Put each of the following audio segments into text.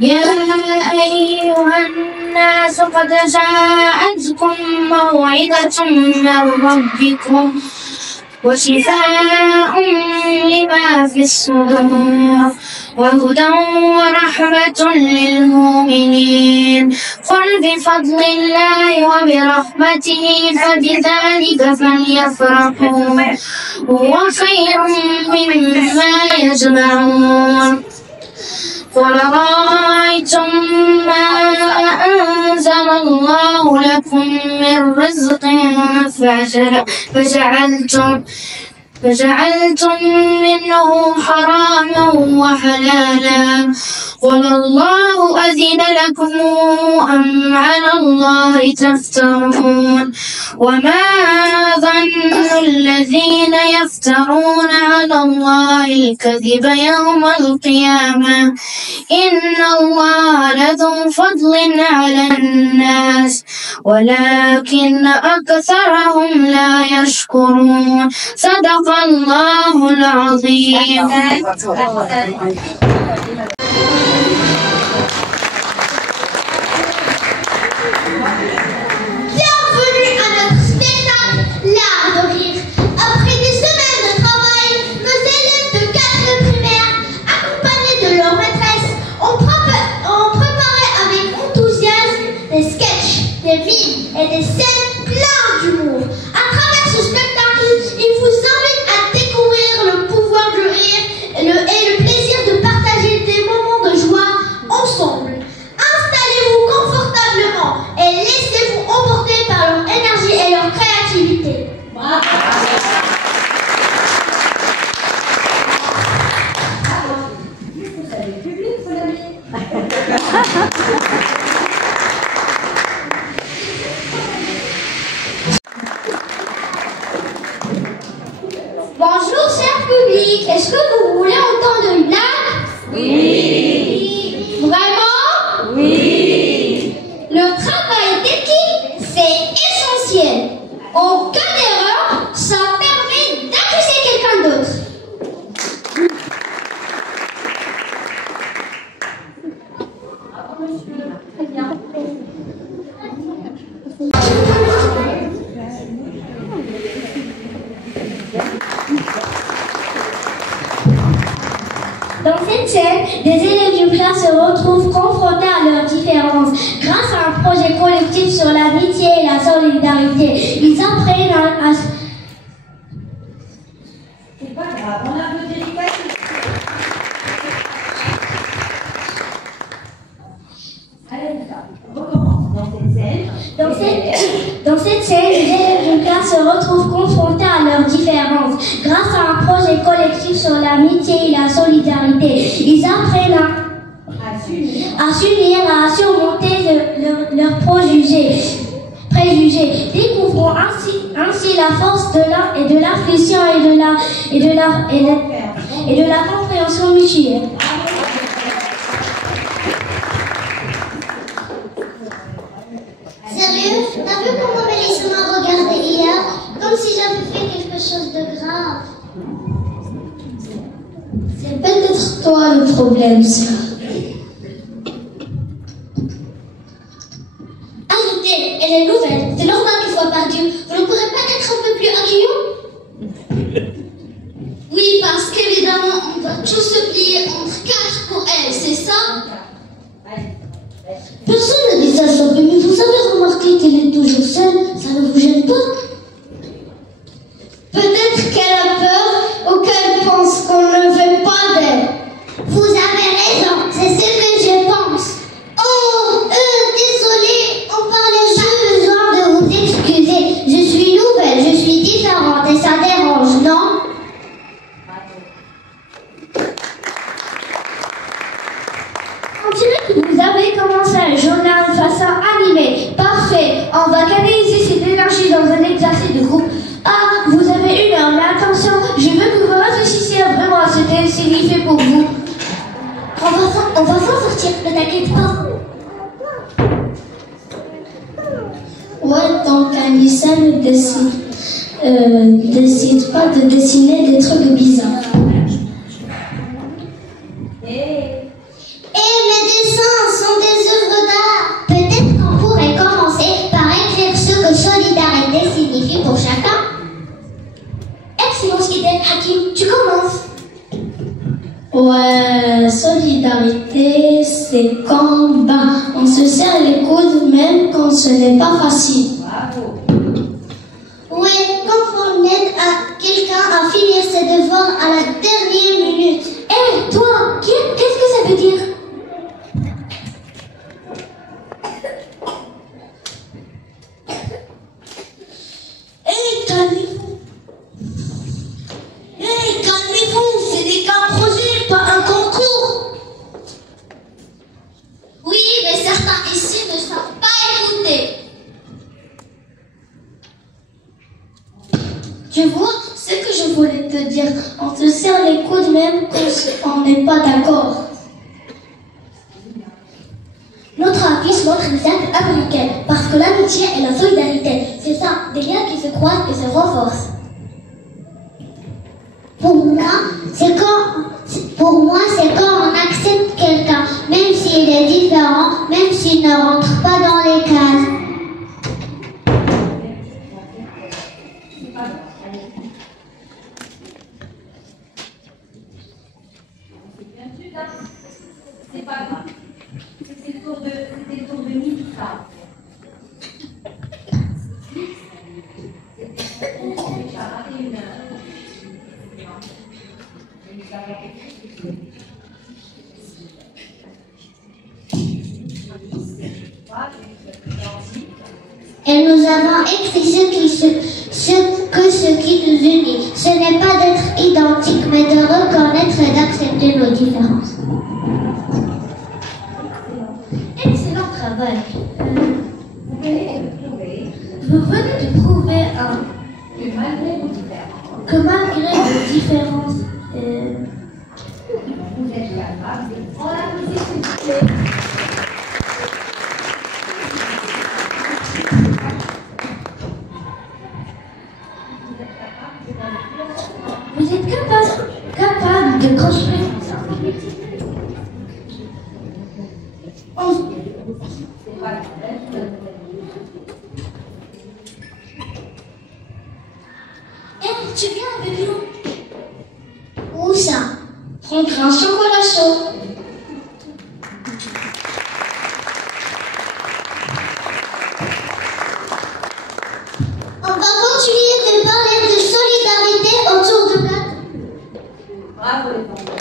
يا أيها الناس قد جاءتكم موعظة من ربكم وشفاء لما في الصدور وهدى ورحمة للمؤمنين قل بفضل الله وبرحمته فبذلك فليفرحوا هو خير مما يجمعون قل رأيتم ما أنزل الله لكم من رزق فجعلتم منه حراما وحلالا قل الله أذن لكم أم على الله تفترون وما ظن الذين يفترون على الله الكذب يوم القيامة إن الله لذو فضل على الناس ولكن أكثرهم لا يشكرون صدق الله العظيم. Et des scènes pleines d'humour. À travers ce spectacle, il vous invite à découvrir le pouvoir du rire et le plaisir de partager des moments de joie ensemble. Installez-vous confortablement et laissez-vous emporter par leur énergie et leur créativité. Bonjour cher public, est-ce que vous voulez entendre une blague? Oui. Vraiment? Oui. Le travail d'équipe, c'est essentiel. En cas d'erreur, ça permet d'accuser quelqu'un d'autre. Dans cette scène, des élèves d'une classe se retrouvent confrontés à leurs différences. Grâce à un projet collectif sur l'amitié et la solidarité, ils apprennent à... C'est pas grave, on a le délicat. Allez, recommence dans cette scène, les élèves d'une classe se retrouvent confrontés à leurs différences. Grâce à un projet collectif sur l'amitié et la solidarité, ils apprennent à s'unir, à surmonter leurs préjugés. Découvrons ainsi la force de l'un et de l'intuition et de la compréhension mutuelle. Sérieux? T'as vu comment Mélissa m'a regardé hier? Comme si j'avais fait quelque chose de grave. C'est peut-être toi le problème, ça. Arrêtez, elle est nouvelle. C'est normal qu'elle soit perdue. Vous ne pourrez pas être un peu plus accueillant? Oui, parce qu'évidemment, on va tous se plier entre quatre pour elle, c'est ça? Personne ne dit ça, Sophie, mais vous avez remarqué qu'elle est toujours seule, ça ne vous gêne pas? Peut-être qu'elle a peur ou qu'elle pense qu'on ne veut pas d'elle. Vous avez raison, c'est ce que je pense. Oh, désolée, on parlait pas besoin de vous excuser. Je suis nouvelle, je suis différente et ça dérange, non? Vous avez commencé un journal de façon animée. Parfait. On va canaliser cette énergie dans un exercice de groupe. Ah, vous avez une heure, mais attention, je veux que vous réfléchissiez vraiment à ce qu'elle signifie pour vous. On va s'en sortir, ne t'inquiète pas. Ouais, donc Anissa ne décide pas de dessiner des trucs bizarres. Et mes dessins une pour chacun. Excellence Eden, Hakim, tu commences. Ouais, solidarité, c'est quand on se serre les coudes même quand ce n'est pas facile. Bravo. Ouais, quand on aide à quelqu'un à finir ses devoirs à la dernière minute. Hé, toi, qu'est-ce que ça veut dire? Calmez-vous. Calmez-vous, c'est des cas projets, pas un concours. Oui, mais certains ici ne savent pas écouter. Tu vois, ce que je voulais te dire, on se serre les coudes même quand on n'est pas d'accord. Notre affiche montre l'exemple africain, parce que l'amitié et la solidarité, c'est ça, des liens qui se croisent et se renforcent. Pour moi, c'est quand on accepte quelqu'un, même s'il est différent, même s'il ne rentre pas dans les cases. C'est pas grave. C'était le tour de Mika. J'ai raté une heure. Et nous avons écrit ce qui nous unit. Ce n'est pas d'être identique, mais de reconnaître et d'accepter nos différences. Excellent travail. Vous venez de prouver Que malgré vos différences, que malgré vos différences, vous êtes capables. On l'applaudit, s'il vous plaît. vous êtes capable de construire ensemble. Tu viens avec nous? Où ça? Prendre un chocolat chaud. On va continuer de parler de solidarité autour de la table. Bravo les enfants.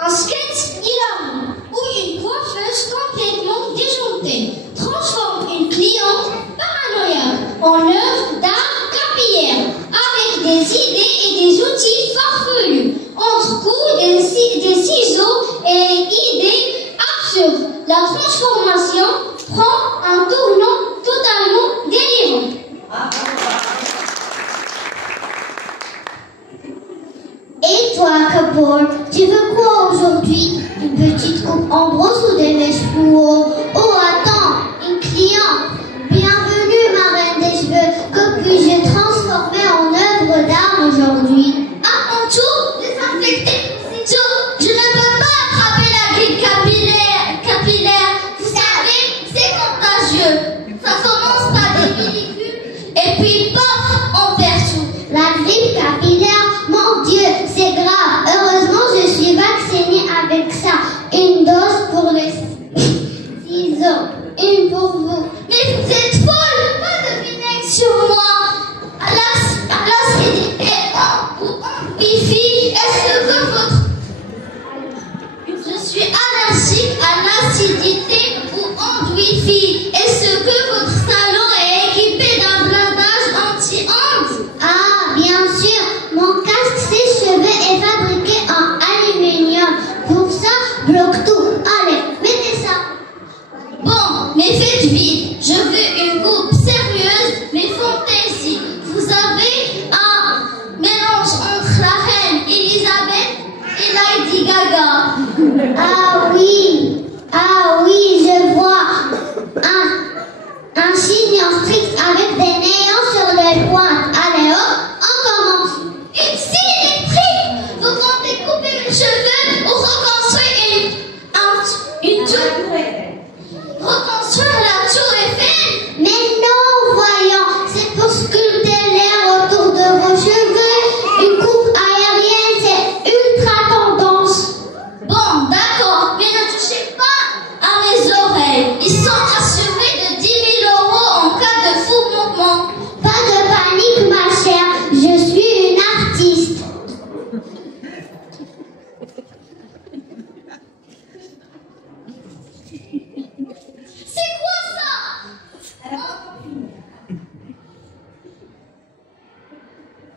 Un skate hilarant où une coiffeuse complètement déjantée transforme une cliente paranoïaque en œuvre d'art capillaire avec des idées et des outils farfelus, entre coups des ciseaux et idées absurdes. La transformation prend un tournant totalement délirant. Et toi, Kapoor, tu veux quoi aujourd'hui? Une petite coupe en brosse ou des mèches fluo? Oh, attends, une cliente. Bienvenue, ma reine des cheveux. Que puis-je transformer en œuvre d'art aujourd'hui? À mon tour, désinfecter mon ciseau. Je ne peux pas attraper la grippe capillaire. Vous savez, c'est contagieux. Ça commence par des pellicules et puis paf, on perd tout. La grippe capillaire, mon Dieu, c'est grave. Heureusement, je suis vaccinée avec ça. Ah oui, je vois. Un signe en strict avec des néons sur les pointes. Allez hop, on commence. Une scie électrique! Vous comptez couper mes cheveux ou reconstruire une tour? Reconstruire la tour Eiffel? Mais non, voyons, c'est pour sculpter l'air autour de vos cheveux. Une coupe aérienne, c'est ultra tendance. Bon, d'accord, mais ne touchez pas à mes oreilles. Ils sont assurés de 10 000 € en cas de faux mouvement. Pas de panique, ma chère, je suis une artiste. C'est quoi ça?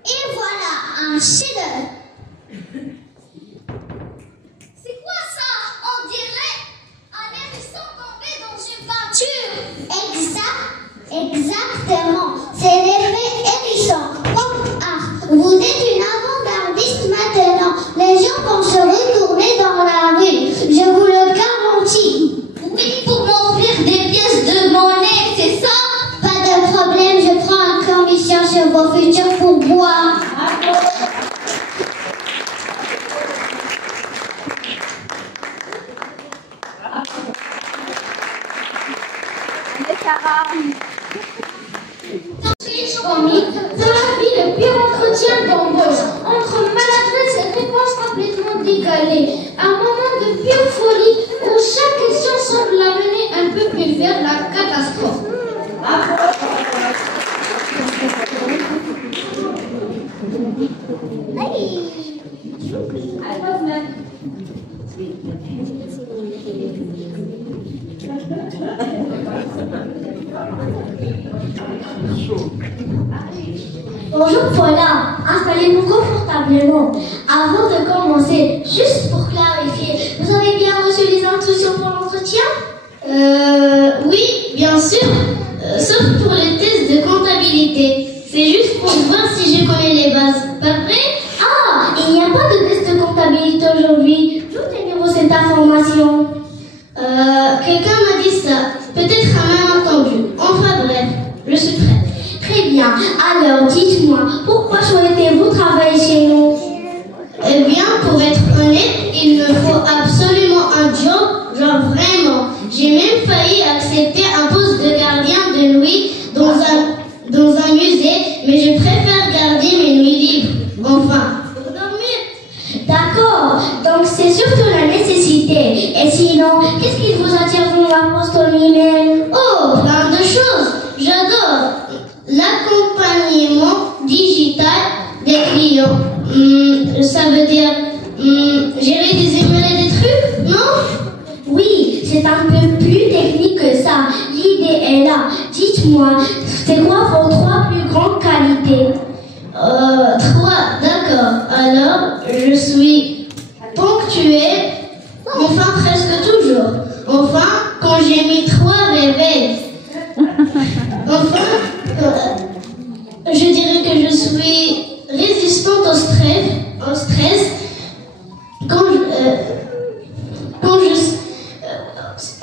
Et voilà, un chef-d'œuvre. C'est quoi ça? On dirait un hérisson tombé dans une peinture. Exactement. C'est l'effet hérisson. Pop art. Vous êtes une avant-gardiste maintenant. Les gens vont se retourner dans la rue. Je vous le garantis. Oui, pour m'offrir des pièces de monnaie, c'est ça? Pas de problème, je prends une commission sur vos futurs pourboires. Promis, de la vie le pire entretien d'embauche, entre maladresse et réponses complètement décalées, un moment de pure folie où chaque question semble l'amener un peu plus vers la catastrophe. Bonjour Paula, installez-vous confortablement. Avant de commencer, juste pour clarifier, vous avez bien reçu les instructions pour l'entretien? Oui, bien sûr, sauf pour les tests de comptabilité. C'est juste pour voir si je connais les bases, pas vrai? Ah, il n'y a pas de test de comptabilité aujourd'hui. D'où tenez-vous cette information? Quelqu'un m'a dit ça, peut-être un malentendu. Enfin bref, je suis prête. Très bien. Alors, dites-moi, pourquoi souhaitez-vous travailler chez nous? Eh bien, pour être honnête, il me faut absolument un job, genre vraiment. J'ai même failli accepter un poste de gardien de nuit dans un musée, mais je préfère garder mes nuits libres. Enfin, pour dormir. D'accord, donc c'est surtout la nécessité. Et sinon, qu'est-ce qui vous attire dans la poste en lui-même? Oh, plein de choses. J'adore l'accompagnement digital des clients. Ça veut dire gérer des emails et des trucs, non? Oui, c'est un peu plus technique que ça. L'idée est là. Dites-moi, c'est quoi vos 3 plus grandes qualités? 3, d'accord. Alors, je suis ponctuelle, enfin presque toujours. Enfin, quand j'ai mis 3 réveils. Enfin, je dirais que je suis résistante au stress.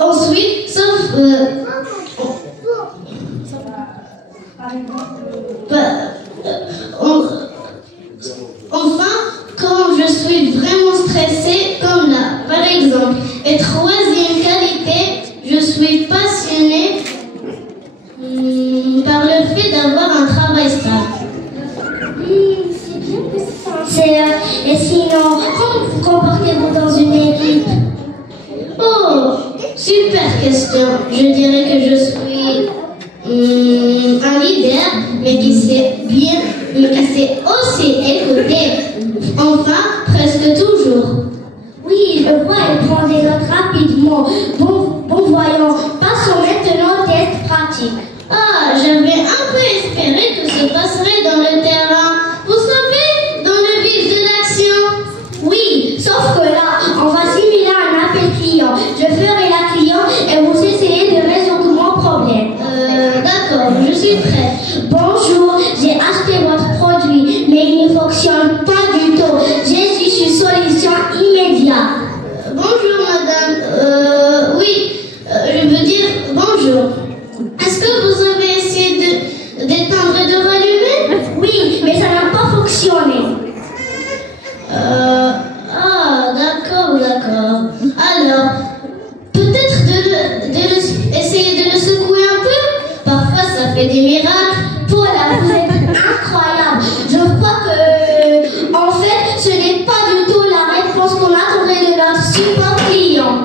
Ensuite, enfin, quand je suis vraiment stressée, comme là, par exemple. Et 3e qualité, je suis passionnée par le fait d'avoir un travail stable. C'est bien que c'est sincère. Et sinon, comment vous comportez-vous dans une équipe? Oh, super question. Je dirais que je suis un leader, mais qui sait aussi écouter. Enfin, presque toujours. Oui, je vois, et prend des notes rapidement. Bon voyons, passons maintenant au test pratique. Ah, j'avais un peu espéré que ce passerait dans le terrain. Vous savez, dans le vif de l'action. Oui, sauf que là, on va simuler un appel client. Je ferai la cliente et vous essayez de résoudre mon problème. D'accord, je suis prête. Bonjour, j'ai acheté votre produit, mais il ne fonctionne pas du tout. J'ai su solution immédiate. Bonjour madame. Oui, je veux dire bonjour. Est-ce que vous avez essayé d'éteindre et de rallumer? Oui, mais ça n'a pas fonctionné. D'accord. Alors, peut-être essayer de le secouer un peu? Parfois ça fait des miracles. Voilà, vous êtes incroyable. Je crois que, en fait, ce n'est pas du tout la réponse qu'on attendait de notre support client.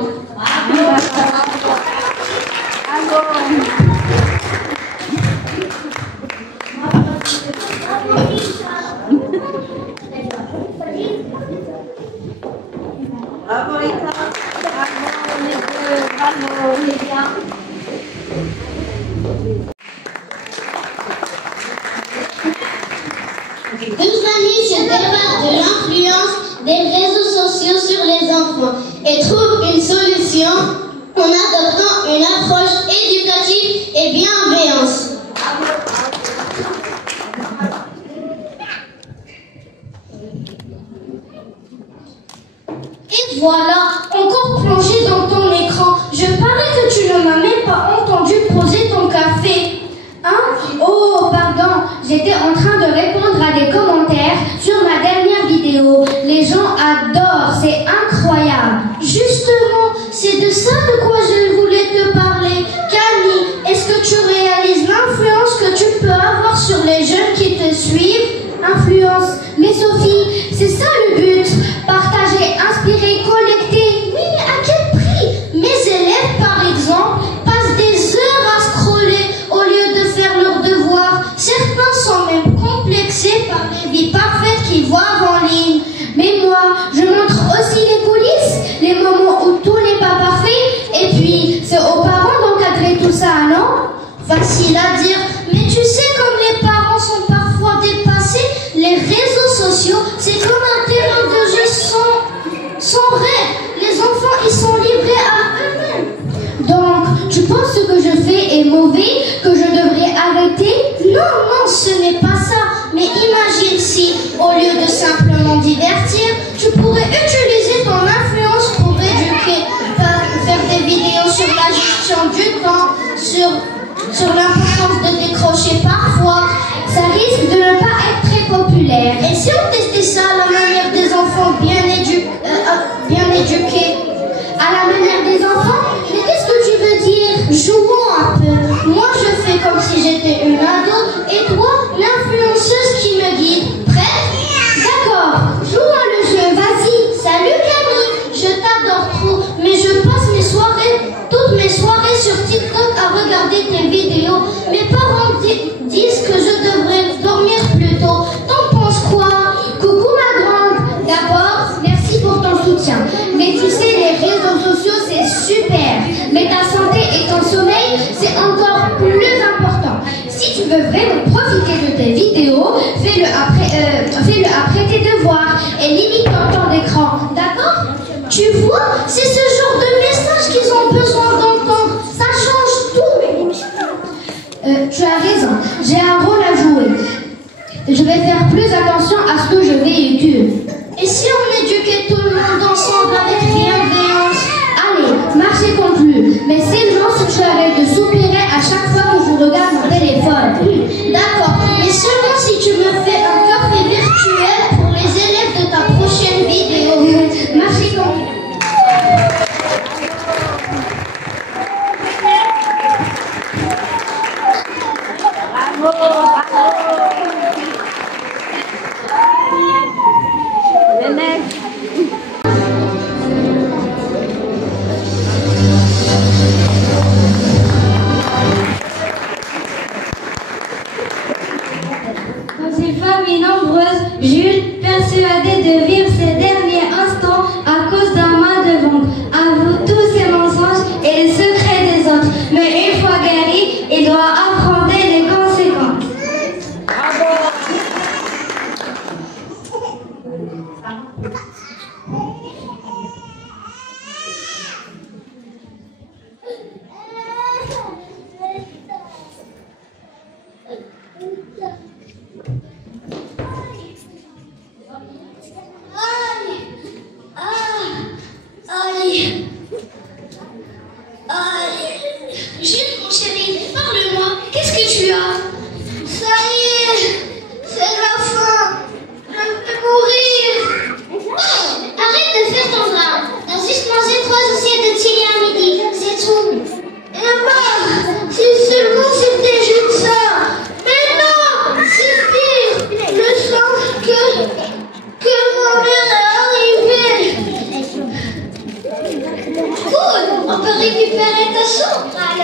Bravo Rita, bravo les deux, bravo les bien. Deux familles se débattent de l'influence des réseaux sociaux sur les enfants et trouvent une solution en adoptant une approche éducative et bienveillance. Et voilà, encore plongé dans ton écran. Je parie que tu ne m'as même pas entendu poser ton café. Hein? Oh, pardon, j'étais en train de répondre à des commentaires sur ma dernière vidéo. Les gens adorent, c'est incroyable. Justement, c'est de ça de quoi je voulais te parler. Camille, est-ce que tu réalises l'influence que tu peux avoir sur les jeunes qui te suivent? Influence. Mais Sophie, c'est ça le but. Partager, inspirer, collecter. Mais à quel prix? Mes élèves, par exemple, passent des heures à scroller au lieu de faire leurs devoirs. Certains sont même complexés par les vies parfaites qu'ils voient en ligne. Mais moi, je montre aussi les coulisses, les moments où tout n'est pas parfait. Et puis, c'est aux parents d'encadrer tout ça, non? Facile à dire, mais tu sais, comme les parents sont parfois dépassés, les réseaux sociaux, c'est comme un terrain de jeu sans règles. Les enfants, ils sont livrés à eux-mêmes. Donc, tu penses que je fais est mauvais, que je devrais arrêter? Non, ce n'est pas ça. Mais imagine si, au lieu de simplement divertir, tu pourrais utiliser ton influence pour éduquer, faire des vidéos sur la gestion du temps, sur l'importance de décrocher parfois. Ça risque de ne pas être très populaire. Et si on testait ça à la manière des enfants bien éduqués? À la manière des enfants? Mais qu'est-ce que tu veux dire? Jouons un peu. Moi, je fais comme si j'étais une ado et toi, l'influenceuse qui me guide. Prête? D'accord. Jouons le jeu. Vas-y. Salut Camille. Je t'adore trop. Mais je passe toutes mes soirées sur TikTok à regarder tes vidéos. Mes parents disent que je devrais dormir plus tôt. T'en penses quoi? Coucou ma grande. D'abord, merci pour ton soutien. Mais tu sais, les réseaux sociaux, c'est super. Mais ta santé et ton sommeil, c'est encore plus important. Si tu veux vraiment profiter de tes vidéos, fais-le après tes devoirs et limite ton temps d'écran. D'accord? Tu vois, c'est ce genre de message qu'ils ont besoin d'entendre. Ça change tout. Tu as raison, j'ai un rôle à jouer. Je vais faire plus attention à ce que je véhicule. Et si on éduquait tout le monde ensemble avec bienveillance? Allez, marché conclu. Mais seulement si tu arrêtes de soupirer à chaque fois que je regarde mon téléphone. D'accord, mais seulement si tu me fais un café virtuel pour les élèves de ta prochaine vidéo. Marché conclu. Bravo, bravo.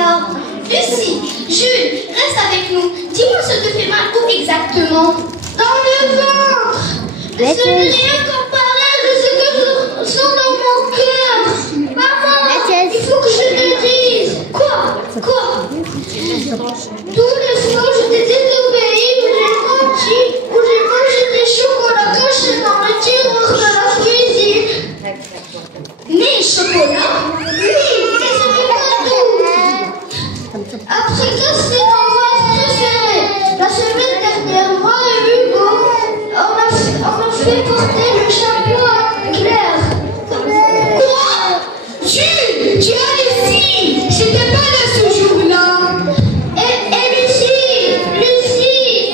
ça. Lucie, Jules, reste avec nous. Dis-moi ce te fait mal où exactement? Dans le ventre. Ce n'est rien comparé de ce que je sens dans mon cœur. Maman, il faut que je te dise. Quoi? Tous les soirs, je t'ai désobéi, où j'ai menti, où j'ai mangé des chocolats cachés dans le tiroir de la cuisine. Mais chocolat? Oui, et ce fait tout. Après que c'est dans votre préféré, la semaine dernière, moi et Hugo, on a fait porter le chapeau à Claire. Quoi? Tu as réussi? C'était pas là ce jour-là. Et Lucie,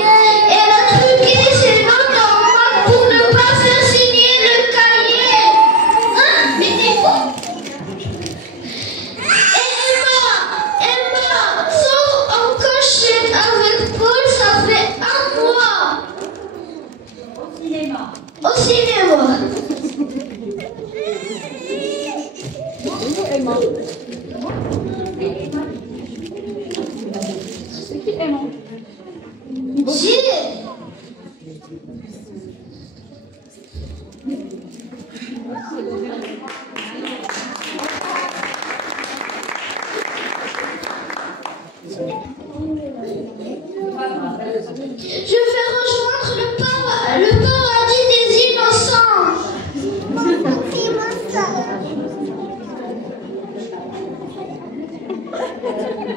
elle a truqué ses notes en maths pour ne pas faire signer le cahier. Hein? Mais t'es fou? Et Emma, sort en cachette avec Paul, ça fait 1 mois. Au cinéma. C'est qui Emma? Gilles. Je vais rejoindre le paradis des innocents.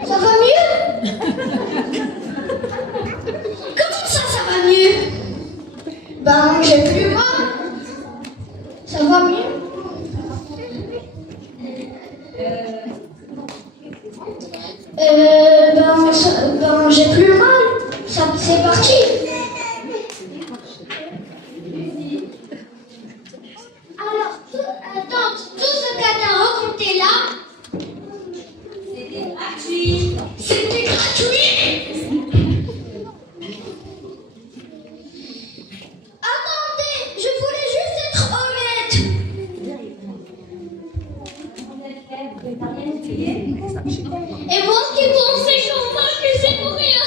Ça va mieux? Comment ça va mieux? Ben, j'ai plus mal. Ça va mieux? Ben, j'ai plus mal. Ça, c'est parti. Alors, tante, tout ce qu'elle t'a raconté là, c'était gratuit. Attendez, je voulais juste être honnête. Et moi qui pensais comment que c'est pour rien.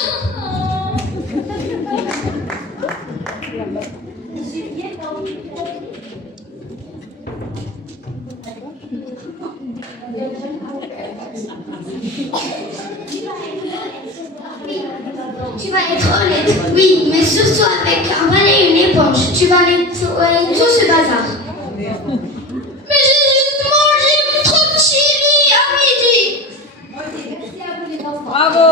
Tu vas être honnête, oui, mais surtout avec un balai et une éponge. Tu vas nettoyer tout ce bazar. Mais j'ai juste mangé trop de chili à midi. Bravo!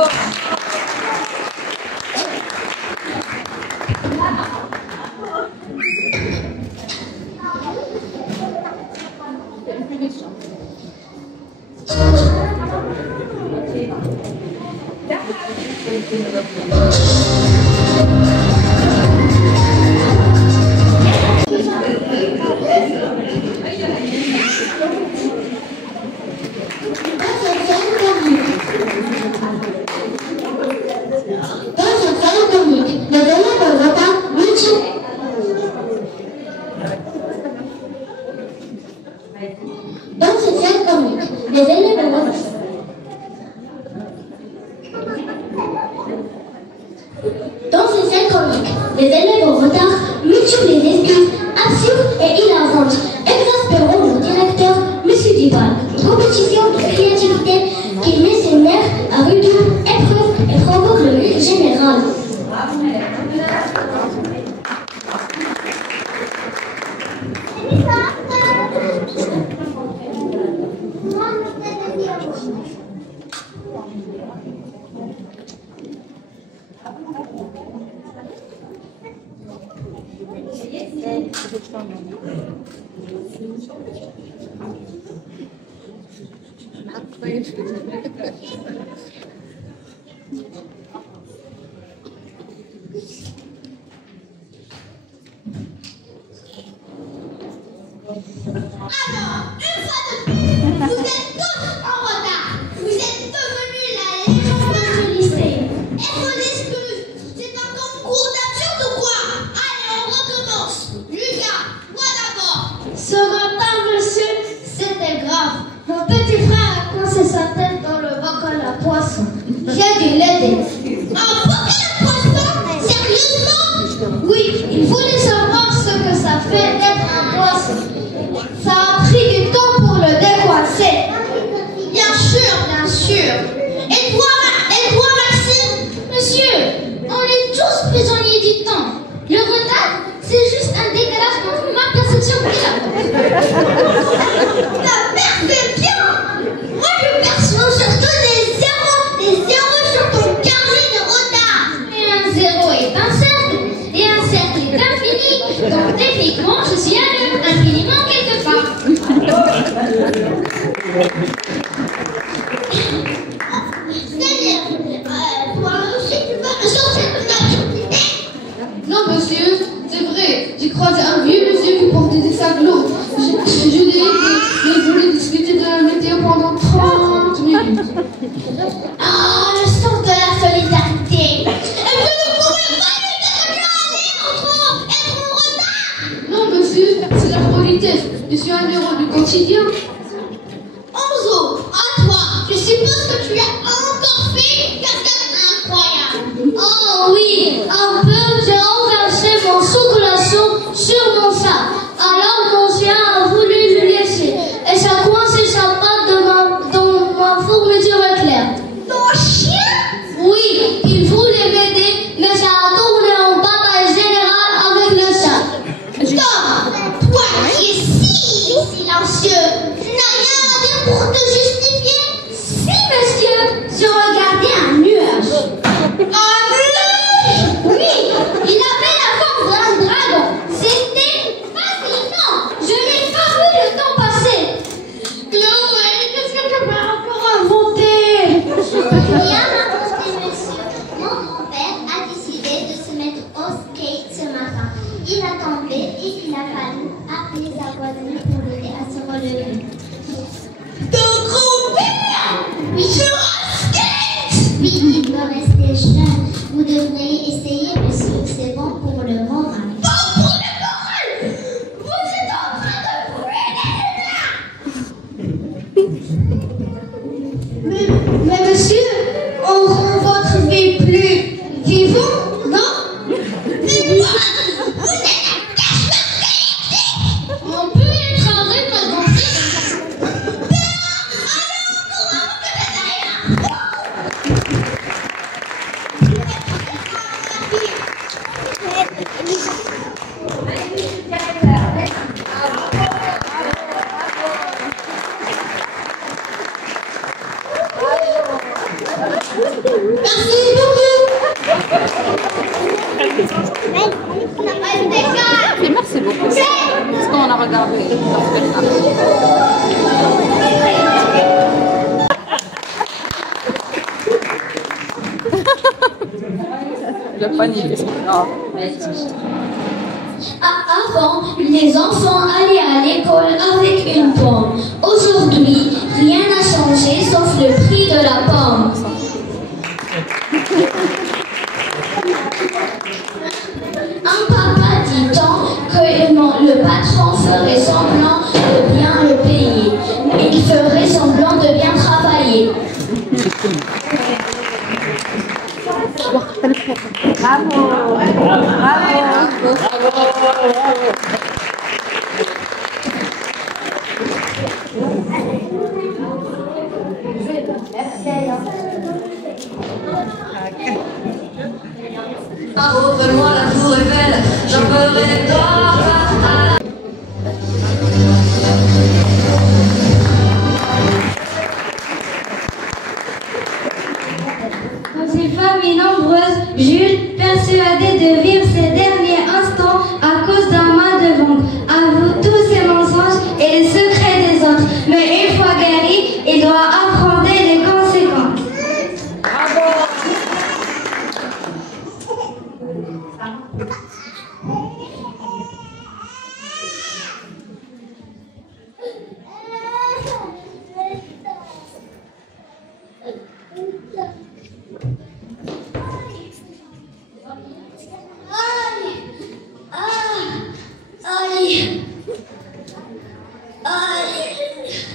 Dans cette scène comique, les élèves en retard multiplient les excuses absurdes et hilarantes, exaspérant le directeur, M. Duval. Compétition de créativité qui met ses nerfs à rude épreuve et provoque le rire général. Alors, une fois de plus, vous êtes tous en retard. Vous êtes devenus la légende du lycée. Et vos excuses, c'est un concours d'absurde ou quoi? Allez, on recommence. Lucas, moi d'abord. Ce matin, monsieur, c'était grave. Mon petit frère a coincé sa tête dans le bac à la poêle. Toi aussi, tu vas me sortir de l'absurdité? Non, monsieur, c'est vrai. J'ai croisé un vieux monsieur qui portait des sacs lourds. Je lui ai dit que je voulais discuter de la météo pendant 30 minutes. Ah, le sens de la solidarité. Et vous ne pouvez pas lui dire que aller être en retard. Non, monsieur, c'est la politesse. Je suis un héros du quotidien. Enzo, à toi, je suppose que tu as encore fait quelqu'un d'incroyable. Oh oui, un peu, j'ai renversé mon sous-glaçon sur mon sac. Alors mon chien a voulu le laisser. Et ça a coincé sa patte dans ma fourniture éclair. Ton chien? Oui, il voulait m'aider, mais ça a tourné en bataille générale avec le sac. Tom, toi qui es si silencieux, tu n'as rien à dire pour te justifier? Si, monsieur, je regardais un nuage. Un nuage? Oui, il avait la forme d'un dragon. C'était fascinant. Je n'ai pas vu le temps passer. Non, mais qu'est-ce que tu vas encore inventer? Rien à raconter, monsieur. Mon grand-père a décidé de se mettre au skate ce matin. Il a tombé et il a fallu appeler sa voisine pour l'aider à se relever. Ton grand-père? Oui. Sur un skate? Oui, il doit rester jeune. Vous devriez essayer, monsieur. C'est bon pour le moral. Bon pour le moral! Vous êtes en train de brûler! Mais monsieur, on rend votre vie plus vivant, non? Mais quoi? Vous êtes un cache-cache galactique! On peut être arrêté par grand-père. Merci beaucoup! Merci beaucoup. Parce qu'on a regardé le spectacle. Le panier. Avant, les enfants allaient à l'école avec une pomme. Aujourd'hui, rien n'a changé sauf le prix de la pomme. Un papa dit tant que le patron ferait semblant de bien le payer. Il ferait semblant de bien travailler. Bravo. Ouvre-moi la tour Eiffel, j'en ferai toi. Dans une famille nombreuse, Jules, persuadé de vivre ses derniers instants à cause d'un mal de ventre, avoue tous ses mensonges et les secrets des autres. Mais une fois guéri, il doit affronter les conséquences.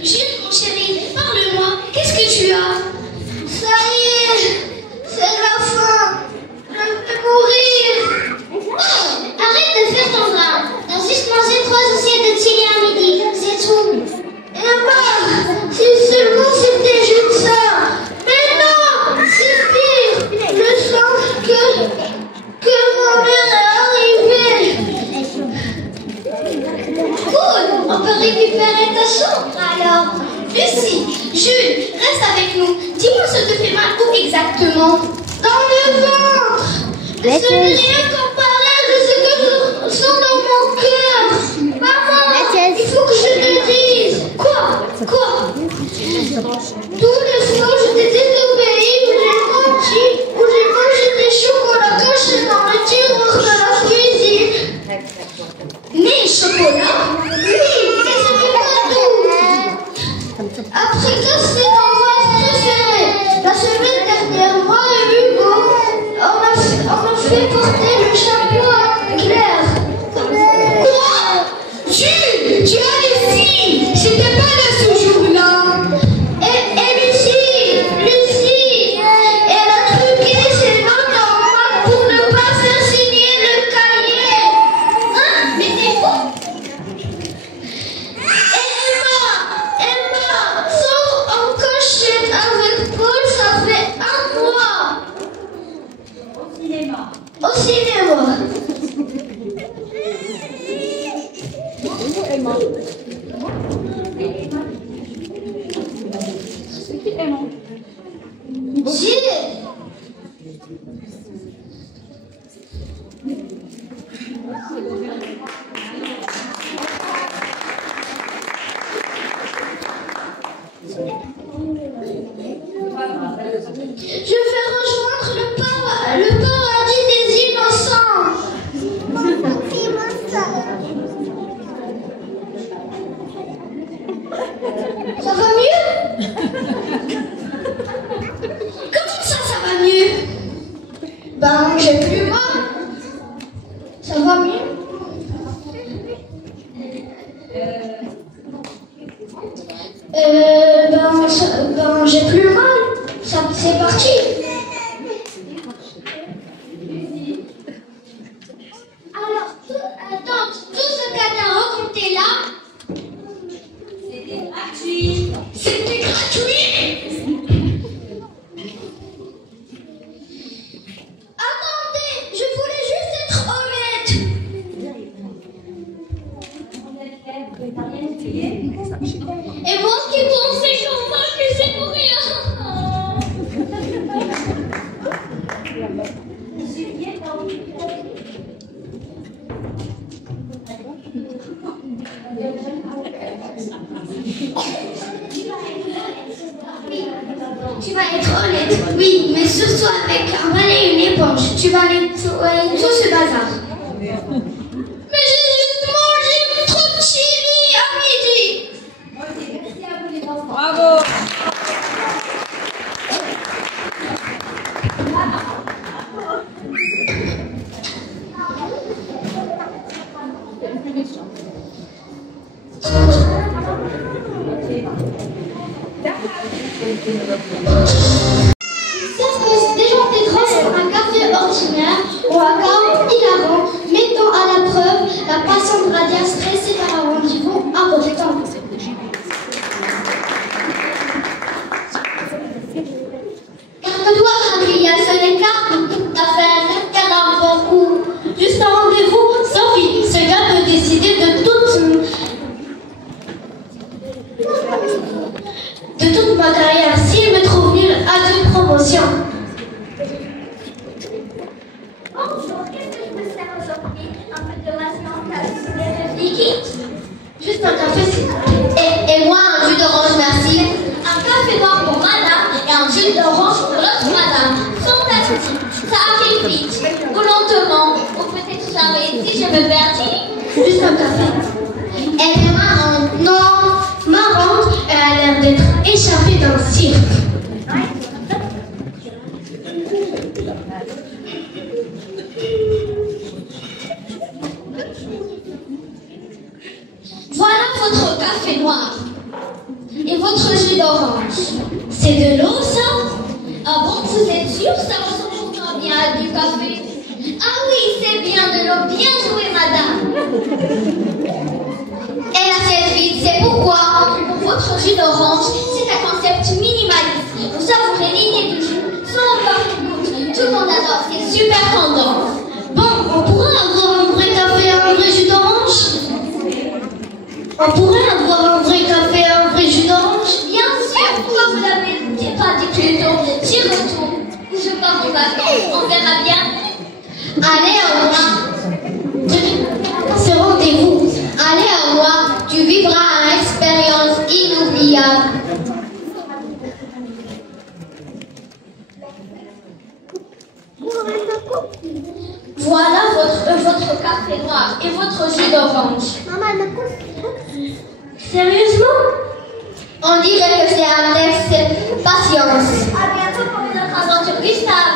Jules, mon chéri, parle-moi. Qu'est-ce que tu as? Ça y est, c'est la fin. Je vais mourir. Arrête de faire ton drame. T'as juste mangé 3 assiettes de chili à midi. C'est tout. Emma, si seulement c'était juste ça. Mais non, c'est pire. Le sang que mon mère est arrivé. Cool, on peut récupérer ta chambre alors. Lucie, Jules, reste avec nous. Dis-moi ce que te fait mal où exactement? Dans le ventre. Ce n'est rien comparé de ce que je sens dans mon cœur. Maman, il faut que je te dise. Quoi? Je vais rejoindre le paradis des innocents. Ça va mieux? Comment ça va mieux? Ben, j'ai plus mal. Ça va mieux? Ben, j'ai plus mal. Ça, c'est parti. Alors, tante, tout ce qu'elle a raconté là, c'était gratuit. C'était gratuit. Attendez, je voulais juste être honnête. Et moi qui pensais que c'est pour rien. Tu vas être honnête, oui, mais surtout avec un balai et une éponge. Tu vas nettoyer tout ce bazar. Mais j'ai juste mangé trop de chili à midi. Bravo. Déjanter grâce à un café ordinaire ou un chaos hilarant, mettant à la preuve la patiente radiale stressée par un rendez-vous important. Calme-toi, Marie, elle se l'écarte tout à fait, qu'elle a un bon coup. Juste un rendez-vous sans vie. Ce gars peut décider de toute ma carrière s'il me trouve nul à toute promotion. Bonjour, qu'est-ce que je peux faire aujourd'hui? Un peu de masse mentale, des liquides? Juste un café, et moi un jus d'orange, merci. Un café noir pour madame et un jus d'orange pour l'autre madame. Sans taxi, ça arrive vite, ou lentement, ou peut-être jamais, si je me perdis. Juste un café. Elle est marrante, non, marrante, elle a l'air d'être échappée d'un cirque. Voilà votre café noir et votre jus d'orange. C'est de l'eau, ça? Ah bon, vous êtes sûr? Ça ressemble pourtant bien à du café. Ah oui, c'est bien de l'eau. Bien joué, madame. Et la serviette, c'est pourquoi? Pour votre jus d'orange, c'est un concept minimaliste. Vous savourez l'idée du jus sans avoir une goutte. Tout le monde adore, c'est super tendance. Bon, on pourrait avoir un vrai café et un vrai jus d'orange? On pourrait avoir un vrai café et un vrai jus d'orange? Bien sûr, pourquoi vous l'avez pas dit plus tôt? J'y retourne. Ou je pars en vacances, on verra bien. Allez, au revoir. Ce rendez-vous. Allez, au revoir. Tu vivras une expérience inoubliable. Voilà votre café noir et votre jus d'orange. Sérieusement? On dirait que c'est un texte patience. À bientôt pour une autre aventure, Gustave.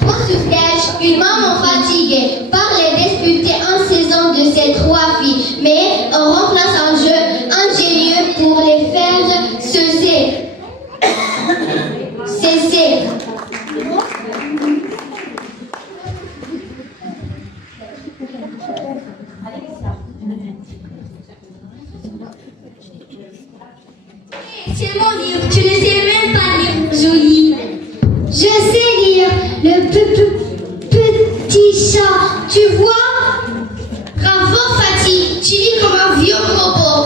Pour ce sketch, une maman fatiguée par les disputés incessants de cette C'est mon livre, tu ne sais même pas lire, Jolie. Je sais lire le petit chat, tu vois? Bravo Fatih, tu lis comme un vieux robot.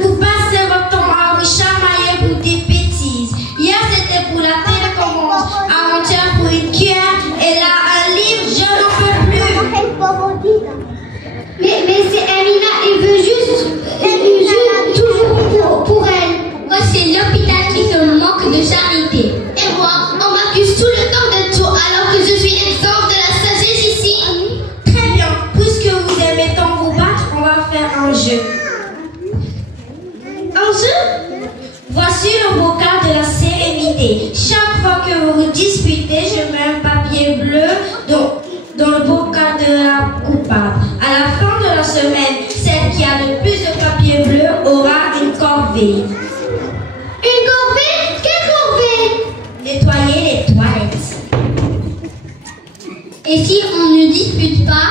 Vous passez votre temps à vous chamailler pour des bêtises. Hier c'était pour la télécommande, avant-hier pour une cuillère, et là un livre, je n'en peux plus. Mais c'est Amina, elle veut juste toujours pour elle. Moi c'est l'hôpital qui se manque de charité. Et moi, on m'accuse tout le temps de tout alors que je suis l'exemple de la sagesse ici. Très bien, puisque vous aimez tant vous battre, on va faire un jeu. Un jeu? Voici le bocal de la sérénité. Chaque fois que vous vous disputez, je mets un papier bleu dans le bocal de la coupable. À la fin de la semaine, celle qui a le plus de papier bleu aura une corvée. Une corvée? Quelle corvée? Nettoyer les toilettes. Et si on ne dispute pas?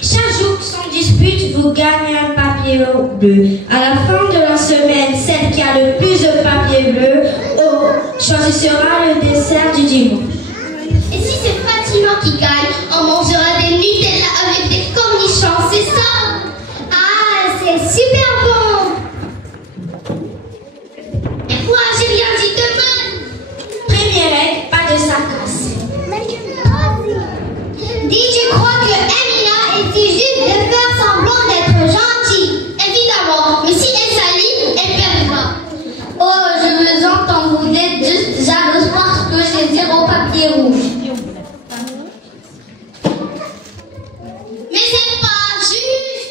Chaque jour sans dispute, vous gagnez un papier bleu. À la fin de la semaine, celle qui a le plus de papier bleu choisira le dessert du dimanche. Et si c'est Fatima qui gagne, on mangera des Nutella avec des cornichons, c'est ça? Ah, c'est super bon! Et quoi, j'ai rien dit de mal? Première règle, pas de sarcasme. Dis, tu crois que Amina essaie juste de faire semblant d'être gentille? Évidemment, mais si elle s'aligne, elle perdra. Oh, je vous entends, vous êtes juste jalouse parce que j'ai 0 papier rouge. Mais c'est pas juste.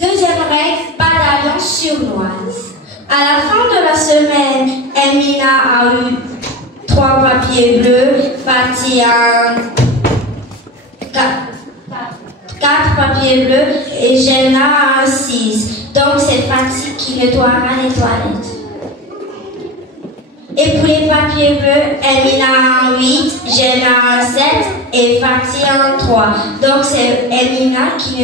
Deuxième règle, pas d'alliance surnoise. À la fin de la semaine, Amina a eu 3 papiers bleus, Fatih a 4 papiers bleus et Jenna a 6. Donc c'est Fatih qui nettoiera les toilettes. Et pour les papiers bleus, Amina a 8, Jenna a 7 et Fatih a 3. Donc c'est Amina qui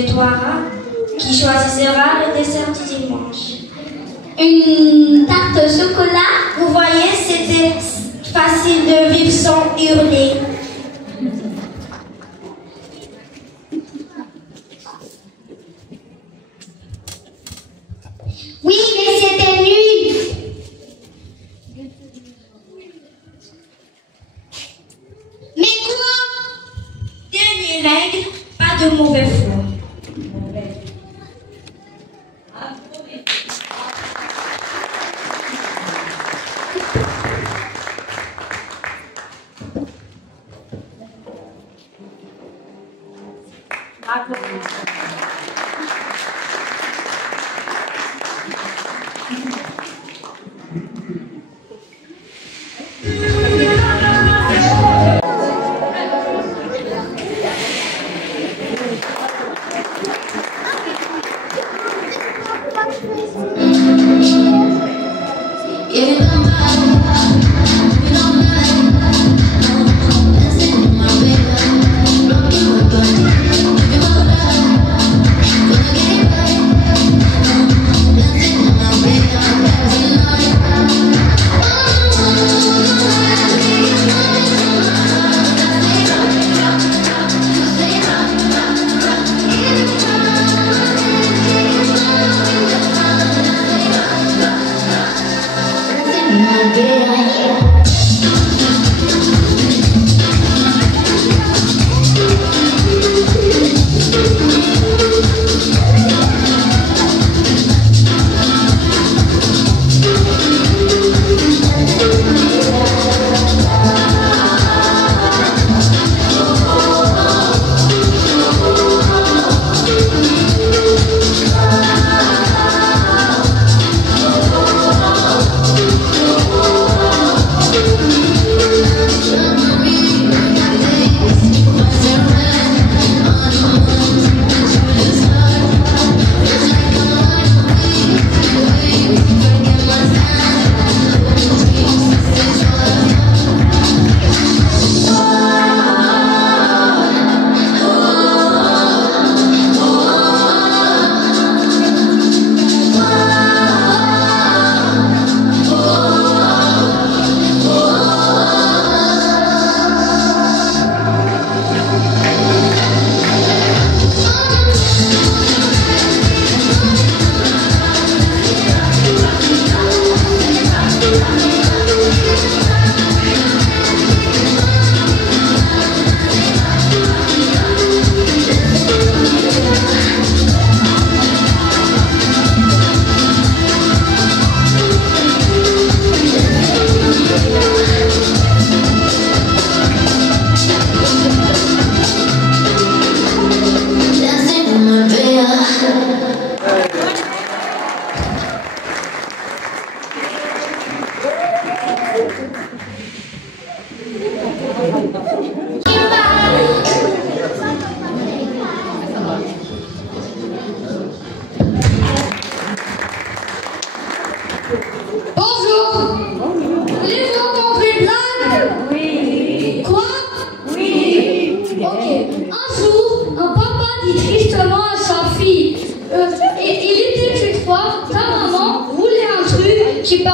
choisira le dessert du dimanche. Une tarte au chocolat? Vous voyez, c'était facile de vivre sans hurler. Oui, mais c'était nul. Mais quoi? Dernière règle, pas de mauvais foi.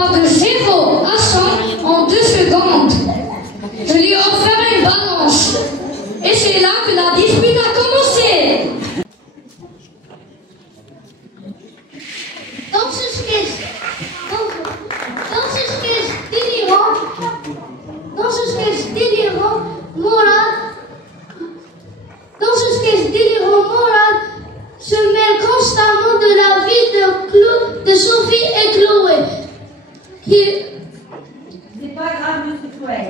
va de 0 à 100 en 2 secondes. Je lui ai offert une balance. Et c'est là que la dispute a commencé. Dans ce sketch délirant, Morad se mêle constamment de la vie de Sophie et Chloé. C'est pas grave, monsieur Chloé.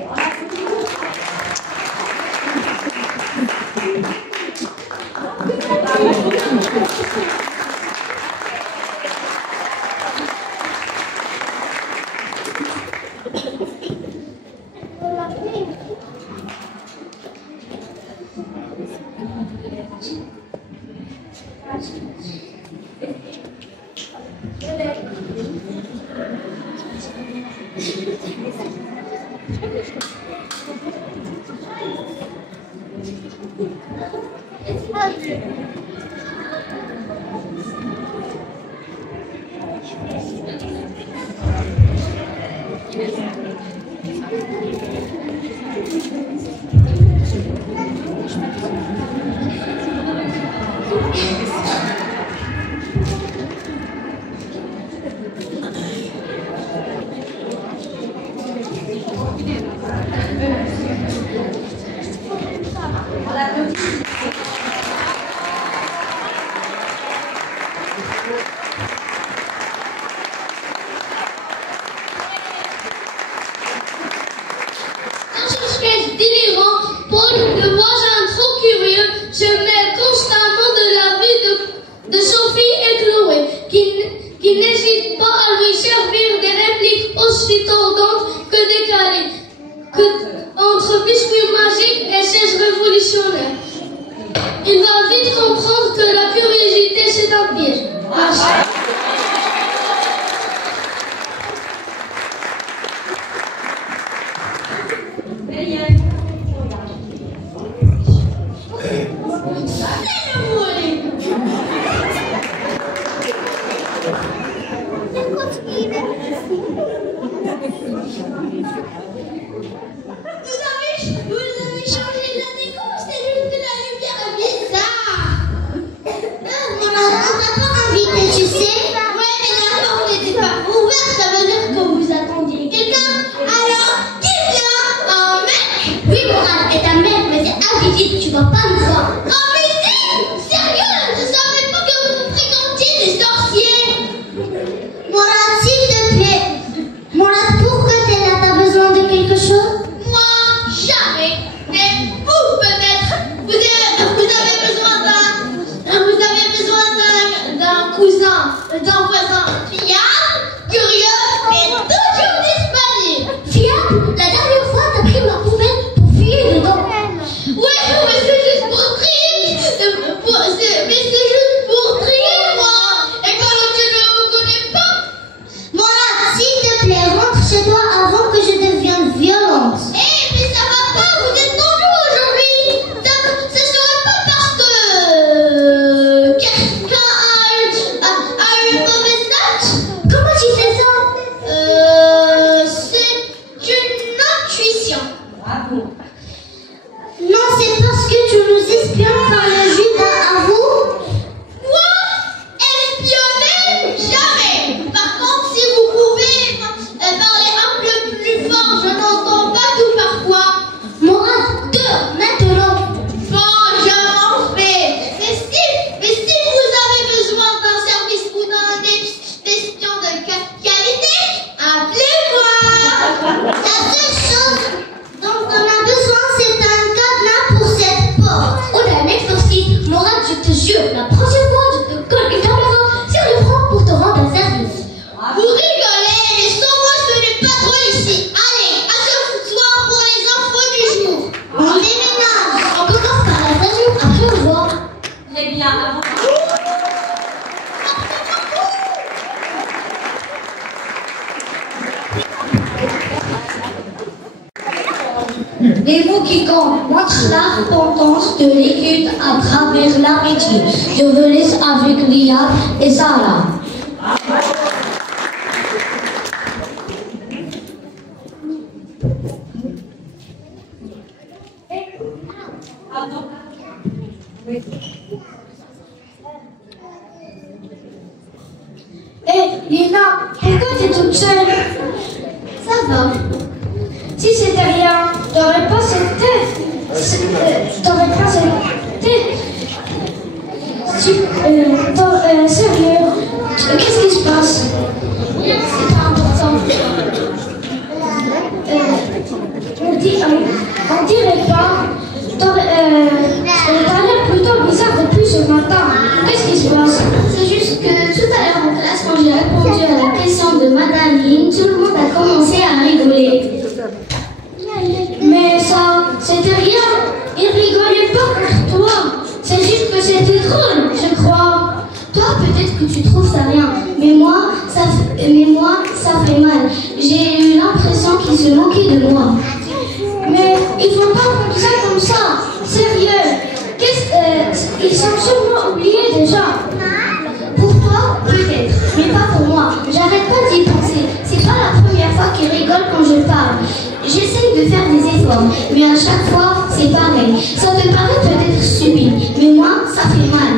Il va vite comprendre que la curiosité c'est un piège. Tu vas pas nous voir. Oh mais si! Sérieux? Je savais pas que vous fréquentiez des sorciers. Morad, s'il te plaît. Morad, pourquoi t'es là? T'as besoin de quelque chose? Moi, jamais. Mais vous, peut-être. Vous avez besoin d'un cousin, d'un voisin fiable, curieux, mais toujours disponible. Fiable? La dernière fois, t'as pris ma poubelle pour fuir dedans. Ouais, mais c'est juste pour trier. Mais c'est juste pour trier, moi. Et quand tu ne me connais pas. Voilà, s'il te plaît, rentre chez toi avant que je devienne violente. Eh, mais ça va pas, vous êtes tendus aujourd'hui. Ça serait pas parce que quelqu'un a une mauvaise note. Comment tu sais ça? C'est une intuition. Bravo. Non, c'est parce que tu nous espionnes par le Judas à vous. Quoi? Espionner? Jamais. Par contre, si vous pouvez parler un peu plus fort, je n'entends pas tout parfois. Morad, dehors, maintenant. Bon, je m'en vais. Mais si vous avez besoin d'un service ou d'un espion de qualité, appelez-moi. La seule chose dont on a besoin, c'est un cadenas pour cette porte. On a un exorcisme. Morad, je te jure, la prochaine fois, je te colle une caméra sur le front pour te rendre un service. Vous rigolez, mais sans moi, ce n'est pas drôle ici. Allez, à ce soir pour les infos du jour. On déménage. On commence par la saison, après on voit. Très bien. Avant... Les mots qui comptent montrent l'importance de l'écoute à travers l'amitié. Je vous laisse avec Lia et Sarah. Si c'était rien, t'aurais pas cette tête. T'aurais pas cette tête. Sérieux, qu'est-ce qui se passe? C'est pas important. On dirait pas. T'as l'air plutôt bizarre depuis ce matin. Qu'est-ce qui se passe? C'est juste que tout à l'heure en classe, quand j'ai répondu à la question de Madame Lynn, tout le monde a commencé à rigoler. Mais ça, c'était rien. Ils rigolaient pas contre toi. C'est juste que c'était drôle, je crois. Toi, peut-être que tu trouves ça rien, mais moi, ça fait mal. J'ai eu l'impression qu'ils se moquaient de moi. Mais il faut pas prendre ça comme ça. Sérieux. Ils sont sûrement oubliés déjà. Pour toi, peut-être, mais pas pour moi. J'arrête pas d'y penser. C'est pas la première fois qu'ils rigolent quand je parle. J'essaye de faire des efforts, mais à chaque fois, c'est pareil. Ça te paraît peut-être stupide, mais moi, ça fait mal.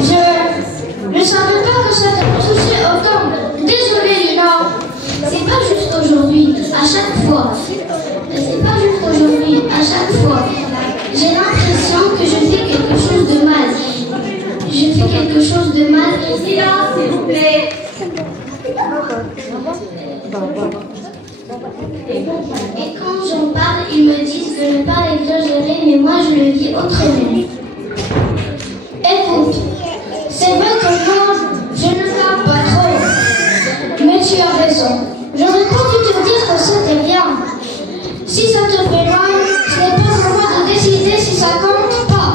Je ne savais pas que ça t'a touché autant. Désolée, Lina. C'est pas juste aujourd'hui, à chaque fois. C'est pas juste aujourd'hui, à chaque fois. J'ai l'impression que je fais quelque chose de mal. Je fais quelque chose de mal. Silence, s'il vous plaît. Et quand j'en parle, ils me disent de ne pas exagérer, mais moi je le vis autrement. Écoute, c'est vrai que moi, je ne parle pas trop. Mais tu as raison. J'aurais pas dû te dire que c'était bien. Si ça te fait mal, ce n'est pas à moi de décider si ça compte pas.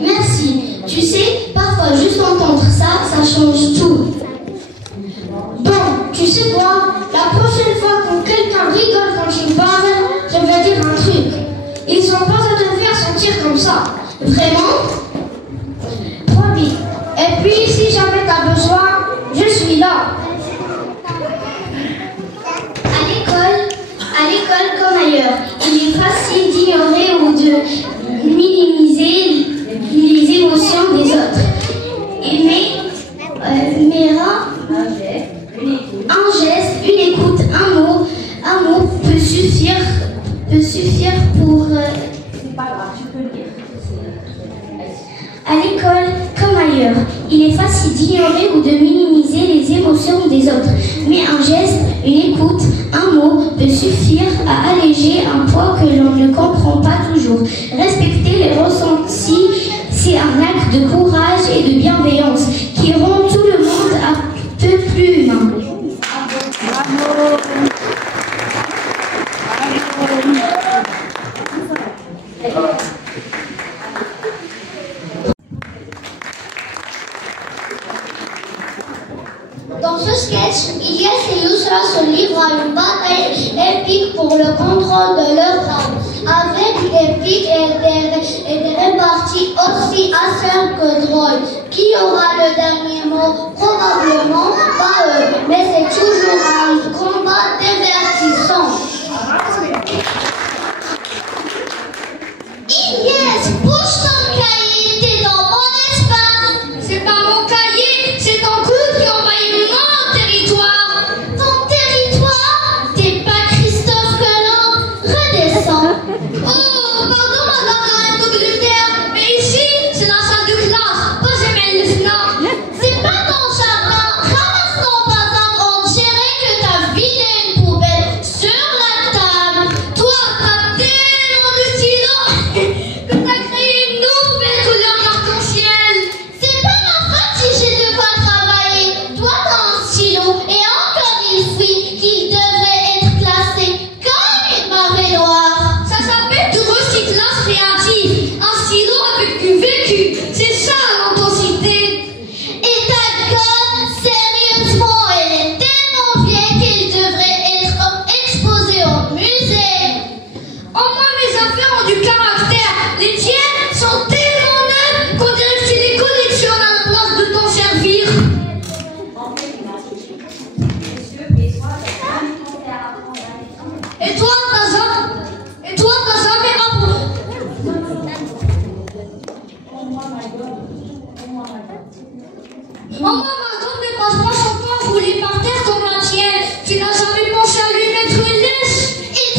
Merci. Tu sais, parfois juste entendre ça, ça change tout. Bon, tu sais quoi? La prochaine fois que quelqu'un rigole quand il parle, je vais dire un truc. Ils sont pas à te faire sentir comme ça. Vraiment? Promis. Et puis, si jamais t'as besoin, je suis là. À l'école comme ailleurs, il est facile d'ignorer ou de minimiser les émotions des autres. Mais un geste, une écoute, un mot peut suffire pour... C'est pas grave, tu peux le dire. À l'école comme ailleurs, il est facile d'ignorer ou de minimiser les émotions des autres. Mais un geste, une écoute, un mot peut suffire à alléger un poids que l'on ne comprend pas toujours. Respecter les ressentis, c'est un acte de courage et de bienveillance qui rend tout le monde un peu plus humain. Dans ce sketch, Ilyes et Yousra se livrent à une bataille épique pour le contrôle de leur âme. Avec des pics et des réparties aussi acerbes que drôles. Qui aura le dernier mot? Probablement pas eux, mais c'est toujours un combat divertissant. Ilyes, bouge ton cahier, t'es dans mon espace. C'est pas mon cahier, c'est ton coude qui envahit mon territoire. Ton territoire? T'es pas Christophe Colomb? Redescends. Oh, pardon, madame la reine d'Angleterre, mais ici, c'est la salle de classe, pas jamais le FNAC. C'est pas ton jardin. Ramasse ton bazar. On dirait que t'as vidé une poubelle sur la table. Toi, t'as tellement de stylo que t'as créé une nouvelle couleur d'arc-en-ciel. C'est pas ma faute si j'ai de quoi travailler. Toi, t'as un stylo et encore il fuit qu'il devrait être classé comme une marée noire. Ça s'appelle du recyclage créatif. Un stylo avec du vécu, c'est ça l'intensité. Et ta gomme, sérieusement, elle est tellement vieille qu'elle devrait être exposée au musée. Au moins mes affaires ont du caractère. Les tiennes sont tellement neuves qu'on dirait que tu les collectionnes à la place de t'en servir. Et toi, t'as jamais appris. Oh maman, ne passe pas son temps roulé par terre comme la tienne. Tu n'as jamais pensé à lui mettre une laisse. Il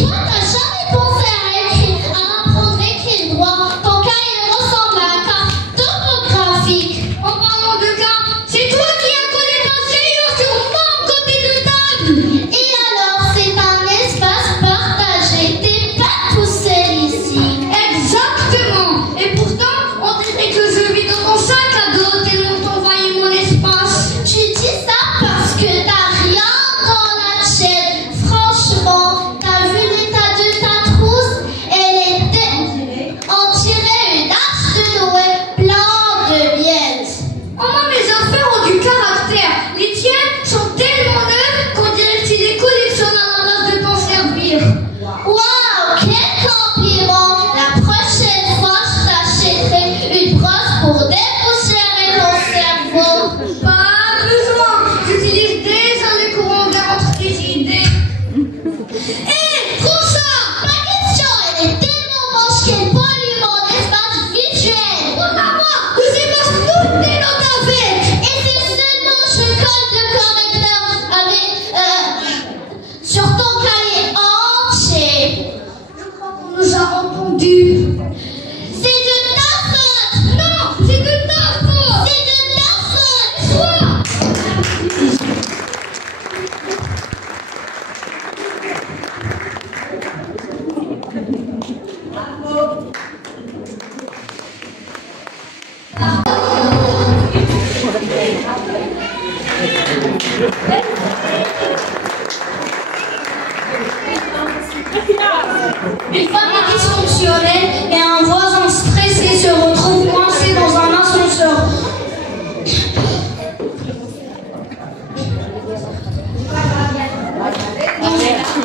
Une famille dysfonctionnelle et un voisin stressé se retrouvent coincés dans un ascenseur.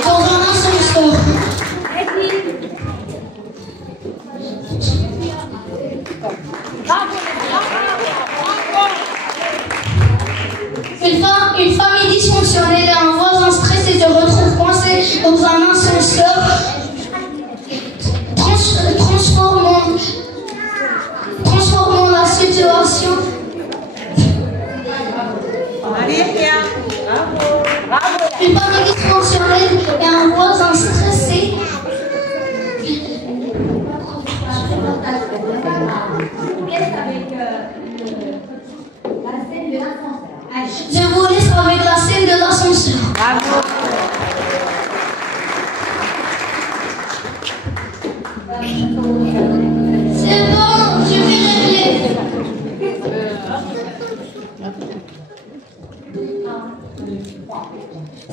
Dans un ascenseur. Une famille dysfonctionnelle et un voisin stressé se retrouvent coincés dans un ascenseur. Transformons la situation. Une famille dysfonctionnelle et un voisin stressé. Je vous laisse avec la scène de l'ascenseur. C'est bon, je vais régler.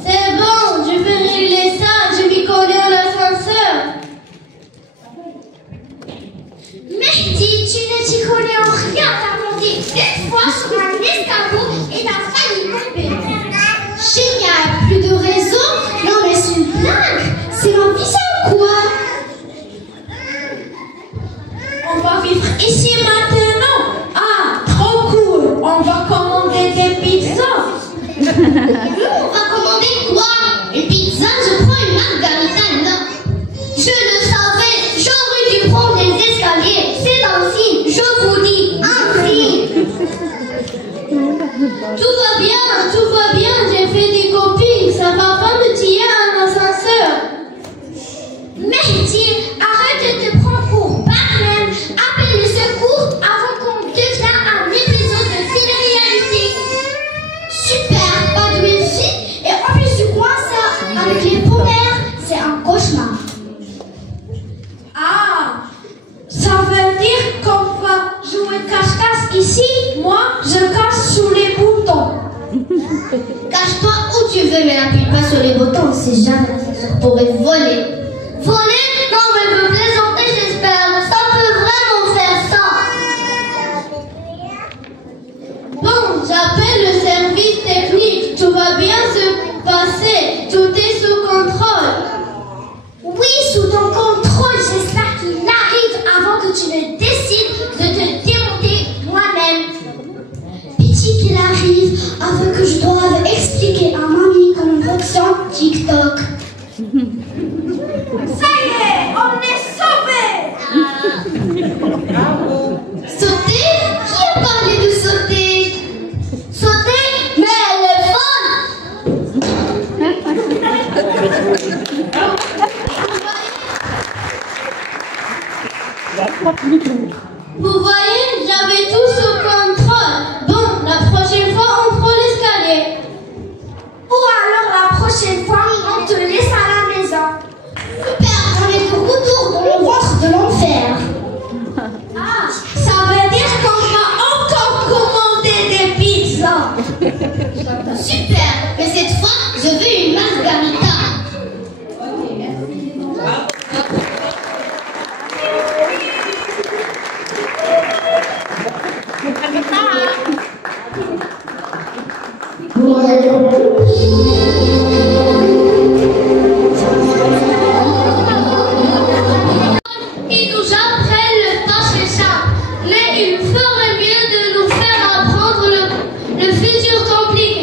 C'est bon, je vais régler ça, je m'y connais à l'ascenseur. Mehdi, tu ne t'y connais en rien. T'as monté une fois sur un escabeau et t'as failli tomber. Génial, plus de réseau? Non mais c'est une blague. C'est l'ambition quoi? On va vivre ici maintenant. Ah, trop cool. On va commander des pizzas. Nous, on va commander quoi? Une pizza? Je prends une margarita, non. Je le savais, j'aurais dû prendre des escaliers. C'est un signe, je vous dis, un signe. Tout va bien, j'ai fait des copines. Ça va pas me tirer un ascenseur. Mehdi, arrête de te prendre pour Batman. Appelle le secours avant qu'on devienne un épisode de télé-réalité. Super, pas de wifi. Et en plus du coin, ça, avec les pommettes, c'est un cauchemar. Ah, ça veut dire qu'on va jouer cache-cache ici. Moi, je cache sous les boutons. Cache-toi où tu veux, mais n'appuie pas sur les boutons. C'est jamais l'ascenseur pourrait voler. Voler? Non, mais me plaisanter, j'espère. Ça peut vraiment faire ça. Bon, j'appelle le service technique. Tout va bien se passer. Tout est sous contrôle. Oui, sous ton contrôle, j'espère qu'il arrive avant que tu ne décides de te démonter moi-même. Pitié qu'il arrive avant que je doive expliquer à mamie comment fonctionne TikTok. Ça y est, on est sauvés. Sauter? Qui a parlé de sauter? Sauter? Mais elle est folle! Vous voyez, j'avais tout sous contrôle. Bon, la prochaine fois, on prend l'escalier. Ou alors la prochaine fois, on te laisse à la maison. Super, on est de retour dans le ventre de l'enfer. Ah, ça veut dire qu'on va encore commander des pizzas. Super, mais cette fois, je veux une margarita. Ils nous apprennent le passé simple, mais il ferait mieux de nous faire apprendre le futur compliqué.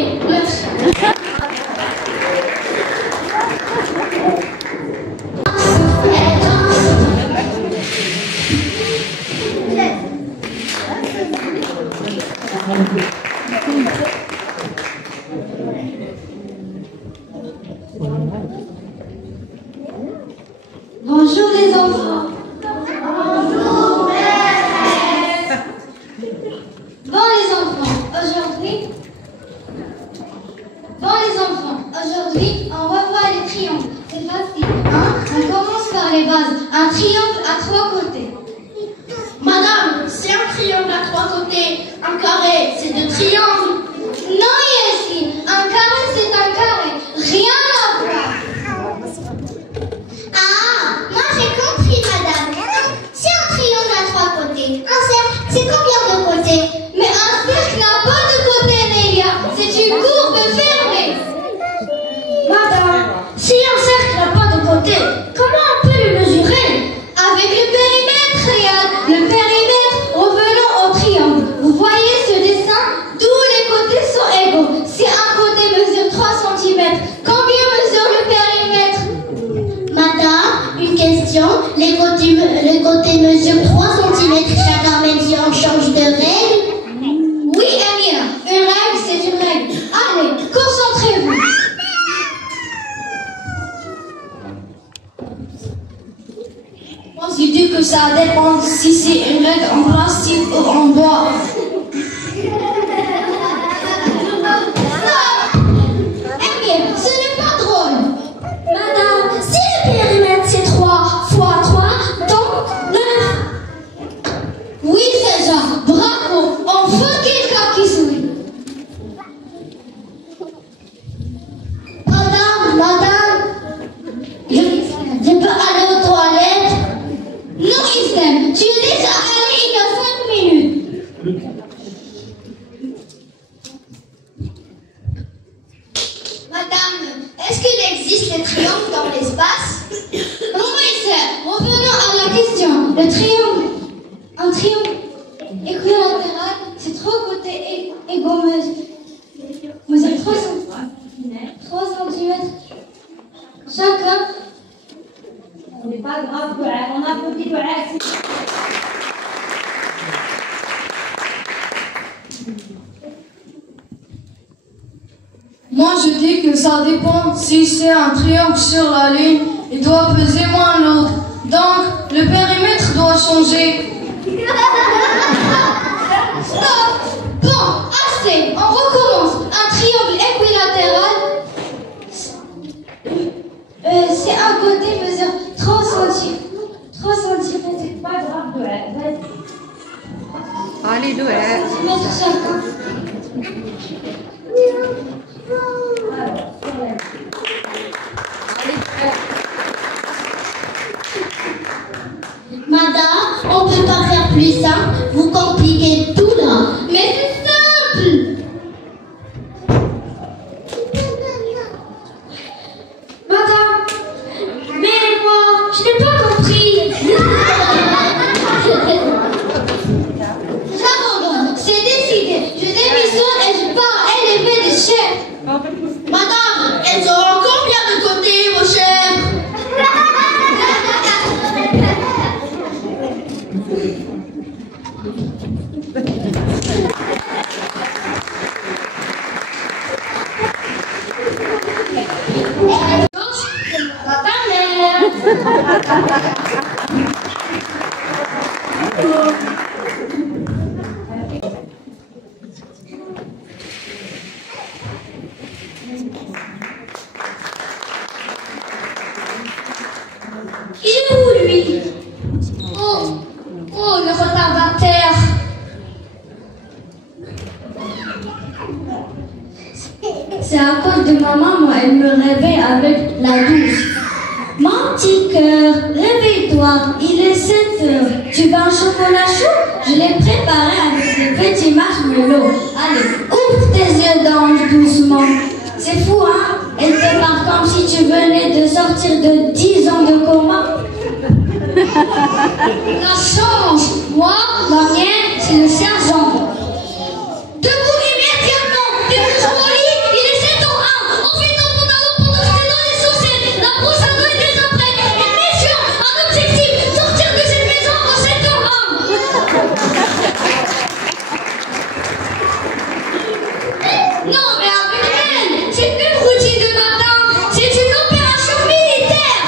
Bonjour les enfants. Bonjour, maîtresse. Bon les enfants, aujourd'hui, on va voir les triangles. C'est facile. Hein? On commence par les bases. Un triangle à 3 côtés. Madame, c'est un triangle à 3 côtés. Un carré, c'est 2 triangles. Non, Yacine, un carré c'est un carré. Rien à voir. Ah, moi j'ai une question. Les côtés mesurent 3 cm chacun, même si on change de règle. Oui, Amira, une règle, c'est une règle. Allez, concentrez-vous. Tu dis que ça dépend si c'est une règle en plastique ou en bois. Amira, ce n'est pas drôle. Madame, si le périmètre c'est 3 fois 3, donc 9. Oui, c'est ça. Bravo. Enfin quelqu'un qui sourit. Madame, je peux aller aux toilettes? Non, Islam, tu es déjà allé il y a 5 minutes. Madame, est-ce qu'il existe les triangles dans l'espace? Oui, Islam, revenons à la question. Le triangle, un triangle équilatéral, c'est 3 côtés égaux mesure 3 cm chacun. On n'est pas grave, on applaudit le reste. Moi je dis que ça dépend si c'est un triangle sur la ligne, il doit peser moins lourd. Donc le périmètre doit changer. Stop! Bon, assez, on recommence. Un triangle équilatéral, c'est un côté mesure 3 cm. 3 cm. C'est pas grave, le reste. Allez, deux. Centimètres chacun. Madame, on peut pas faire plus simple. Vous compliquez tout là. Mais c'est simple! Madame, mais moi, je n'ai pas compris. J'abandonne, c'est décidé. Je démissionne et je pars élever des chefs. Madame, elles auront combien de côtés, vos chers? Il est où, lui? Oh, le retardataire. C'est à cause de ma maman, elle me réveille avec la douche. Mon petit cœur, réveille-toi, il est 7 heures. Tu veux un chocolat chaud? Je l'ai préparé avec des petits marshmallows. Allez, ouvre tes yeux d'ange doucement. C'est fou, hein? Elle te parle comme si tu venais de sortir de 10 ans de coma. La change. Moi, la mienne, c'est le sergent. Debout immédiatement. T'es toujours au lit? Il est 7 ans 1. Enfuis ton pantalon pendant que t'es dans les chaussettes. La brosse à dents est déjà prête. Une mission, un objectif. Sortir de cette maison en 7 ans 1. Non, mais avec elle, c'est plus une routine de matin. C'est une opération militaire.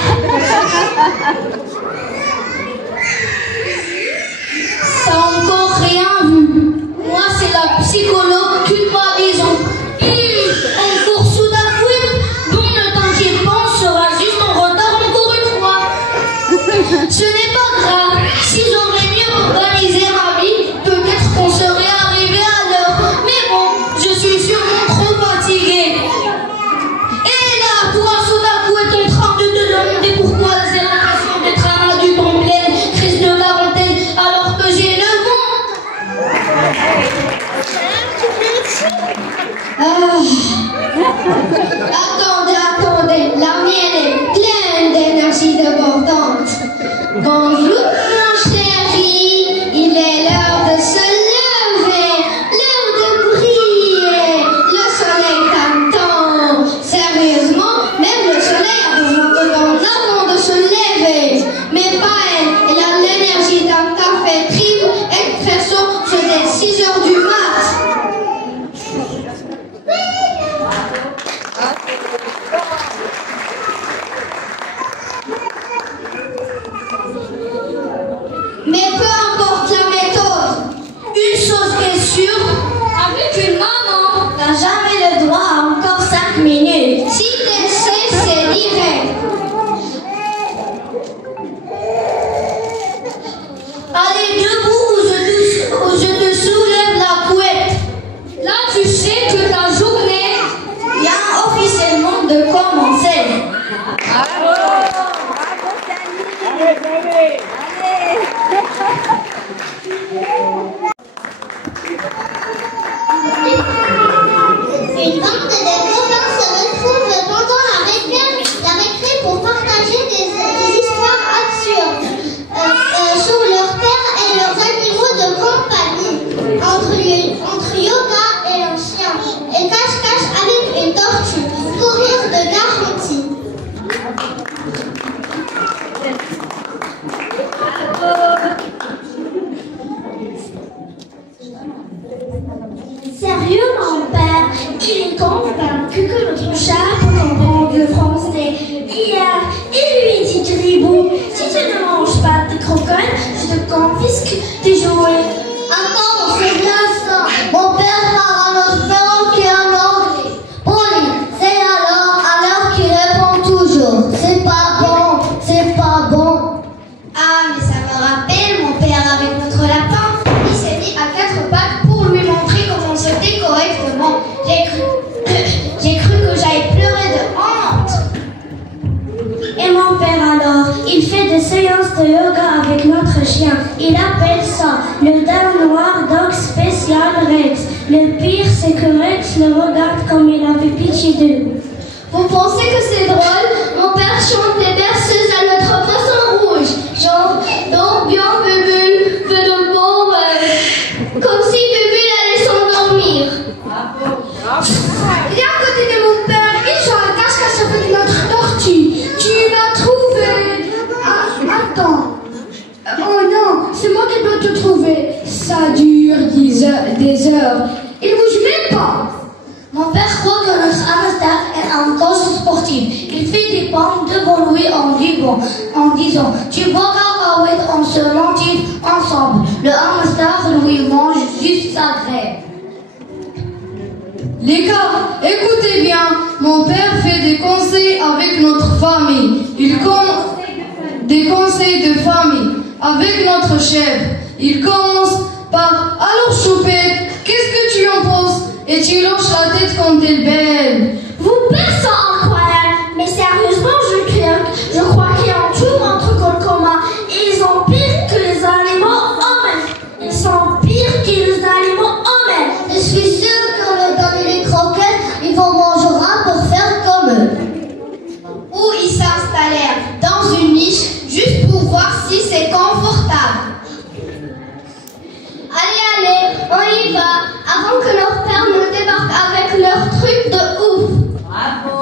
chien. Il appelle ça le dame noir dog spécial Rex. Le pire, c'est que Rex le regarde comme il avait pitié de lui. Vous pensez que c'est drôle? Mon père chante des berceuses à notre poisson rouge. Genre, donc bien Bubule, fais de beaux rêves. Comme si Bubule allait s'endormir. Il est à côté de mon père, il joue à cache-cache avec notre tortue. Tu m'as trouvé. Attends. Oh non, c'est moi qui dois te trouver. Ça dure des heures. Il bouge même pas. Mon père croit que notre hamster est un coach sportif. Il fait des pommes devant lui en disant tu bois cacahuètes, on se motive ensemble. Le hamster lui mange juste sa grève. Les gars, écoutez bien, mon père fait des conseils avec notre famille. Des conseils de famille avec notre chef. Il commence par alors Choupette, qu'est-ce que tu en penses? Et tu lâches la tête quand elle est belle. Vous pères sont incroyables, mais sérieusement je craque. Je crois qu'ils ont tout un truc en commun. Ils sont pires que les animaux eux-mêmes. Ils sont pires que les animaux eux-mêmes. Je suis sûre qu'on leur donne les croquettes, ils vont manger un pour faire comme eux. Où ils s'installèrent dans une niche juste pour voir si c'est confortable. Allez, on y va, avant que leur père ne débarque avec leur truc de ouf. Bravo.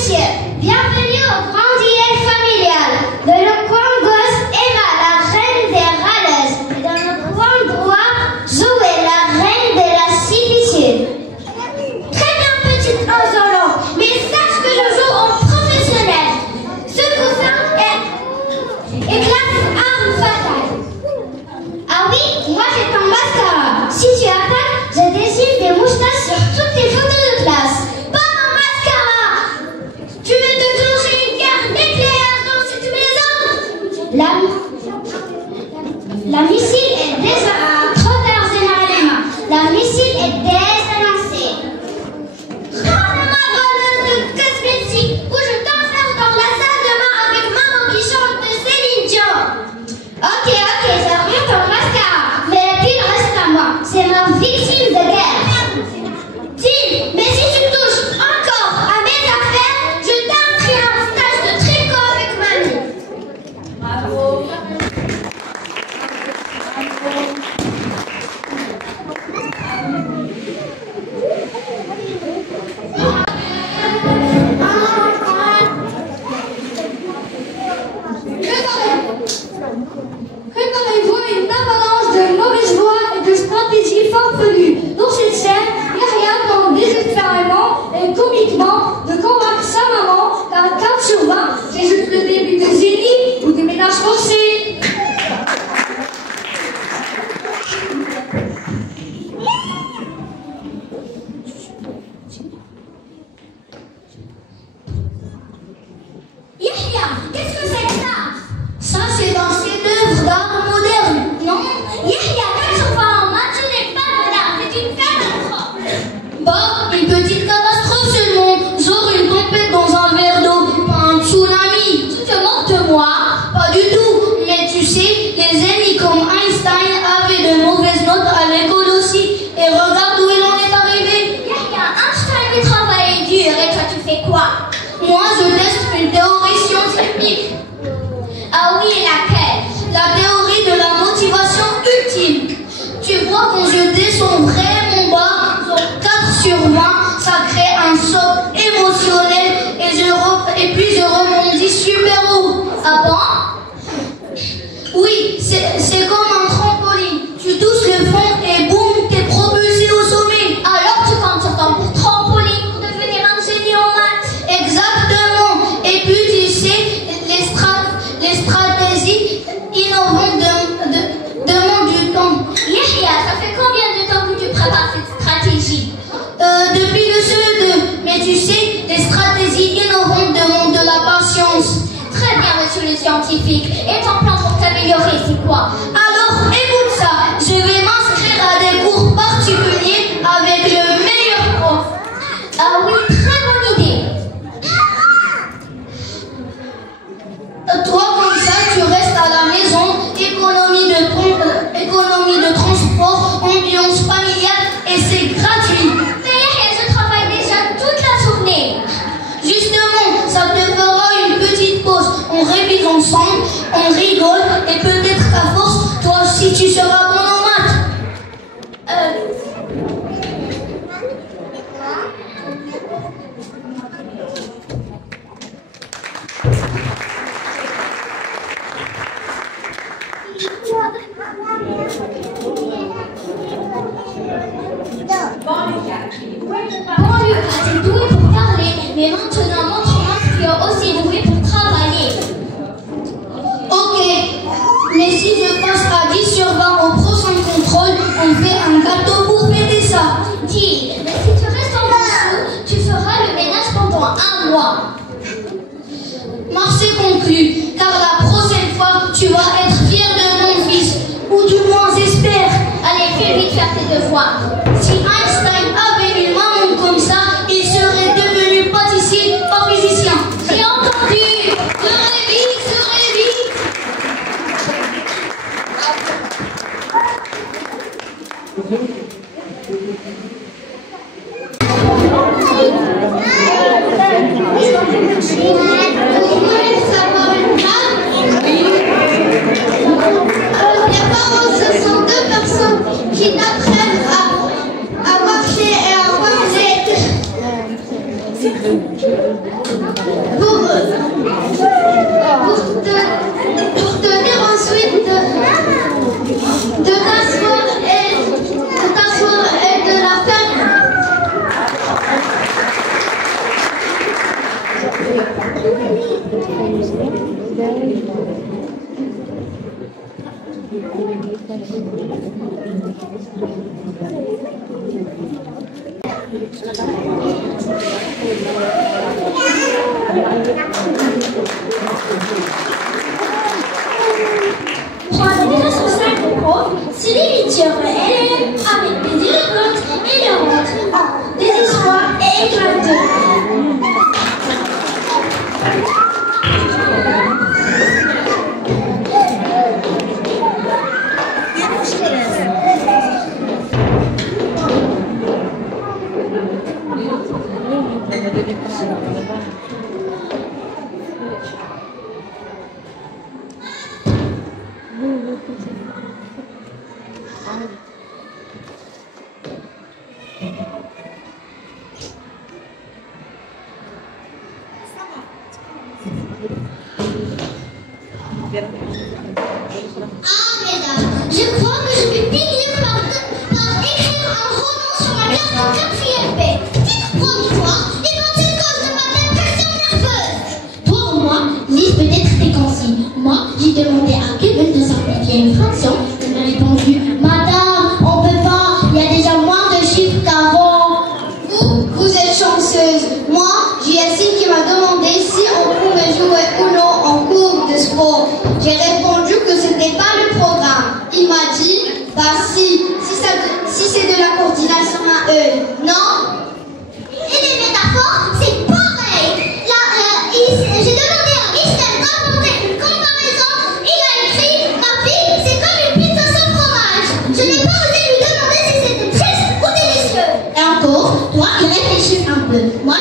messieurs, bienvenue au grand dîner familial de le coin gauche, Emma, la reine des râleuses, et dans le coin droit, Zoé, la reine de la silicienne. Très bien, petite Anzolo, mais sache que je joue en professionnel. Ce coussin est classe arme fatale. Ah oui, moi j'ai ton mascara. Si tu attaques, je dessine des moustaches sur toutes tes photos de classe. Pas mon mascara! Tu veux déclencher une guerre nucléaire dans cette maison? La missile est déjà trop tard, Général Emma. La missile est désannoncée. Rends-moi voleuse de cosmétiques ou je t'enferme dans la salle de bain avec maman qui chante de Céline Dion. Ok, j'ai remis ton mascara, mais la pile reste à moi. C'est ma victime de guerre. Tim, mais si tu touches encore à mes affaires, je t'inscris un stage de tricot avec mamie. Bravo. Préparez-vous à une avalanche de mauvaises voix et de stratégies farfelues. Dans cette scène, Yahya tente désespérément et comiquement de convaincre sa maman qu'un 4 sur 20, c'est juste le début de génie ou de ménage forcé. Yahya, qu'est-ce que c'est que ça? Ça, c'est dans cette œuvre d'art moderne, non? Yahya, 4 sur 20 en maths, ce n'est pas de l'art, c'est une catastrophe. Bah, une petite catastrophe seulement, genre une tempête dans un verre d'eau, pas un tsunami. Tu te moques de moi? Pas du tout, mais tu sais, les ennemis comme Einstein avaient de mauvaises notes à l'école aussi, et regarde où il en est arrivé. Yahya, Einstein, il travaillait dur, et toi, tu fais quoi? Moi, je teste une théorie scientifique. Ah oui, laquelle? La théorie de la motivation ultime. Tu vois, quand je descends vraiment bas, sur 4 sur 20, ça crée un choc émotionnel et puis je rebondis super haut. Ah bon? Oui, c'est comme un trampoline. Tu touches le fond et boum, t'es propulsé au sommet. Alors tu comptes sur ton trampoline pour devenir un génie en maths? Exactement. Et puis tu sais, les stratégies innovantes demandent du temps. Yahya, ça fait combien de temps que tu prépares cette stratégie? Depuis le CE2. Mais tu sais, les stratégies innovantes demandent de la patience. Très bien, monsieur le scientifique. Et ton plan pour t'améliorer, c'est quoi? Alors, écoute ça. Je vais m'inscrire à des cours particuliers avec le meilleur prof. Ah oui, très bonne idée. Toi, comme ça, tu restes à la maison. Économie de transport, ambiance familiale et c'est gratuit. Mais Yahya, je travaille déjà toute la journée. Justement, ça te fera une petite pause. On révise ensemble, on rigole et peut-être qu'à force, toi aussi tu seras bon en maths. Bon, Lucas, t'es doué pour parler, mais maintenant montre-moi que tu es aussi doué pour travailler. Ok, mais si je passe à 10 sur 20 au prochain contrôle, on fait un gâteau pour fêter ça. Dis, mais si tu restes en dessous, tu feras le ménage pendant 1 mois. Marché conclu, car la prochaine fois, tu vas être fier de mon fils. Ou du moins, j'espère. Allez, fais vite faire tes devoirs. Si Einstein avait une maman comme ça, il serait devenu pâtissier, pas physicien. J'ai entendu. Serait vite. Les parents, ce sont 2 personnes qui n'apprennent Pour te dire ensuite de t'asseoir et de la faire. Prendre déjà son sac de prof, c'est limite avec des élégantes et le rentre en désespoir et éclateux. Je crois que je vais finir par écrire un roman sur ma carte de FILP. Titre provisoire, éventuelle cause de ma dépression nerveuse. Toi ou moi, lise peut-être tes consignes. Moi, j'ai demandé à Kevin de simplifier une fraction. Il m'a répondu, Madame, on peut pas, il y a déjà moins de chiffres qu'avant. Vous êtes chanceuse. Moi, j'ai Yacine qui m'a demandé si on pouvait jouer ou non en cours de sport. J'ai répondu que ce n'était pas le programme. Il m'a dit, bah si c'est de la coordination à eux. Non? Et les métaphores, c'est pareil. J'ai demandé à Michel d'inventer une comparaison. Il a écrit, ma fille, c'est comme une pizza sans fromage. Je n'ai pas osé lui demander si c'était triste ou délicieux. Et encore, toi, il réfléchit un peu. Moi,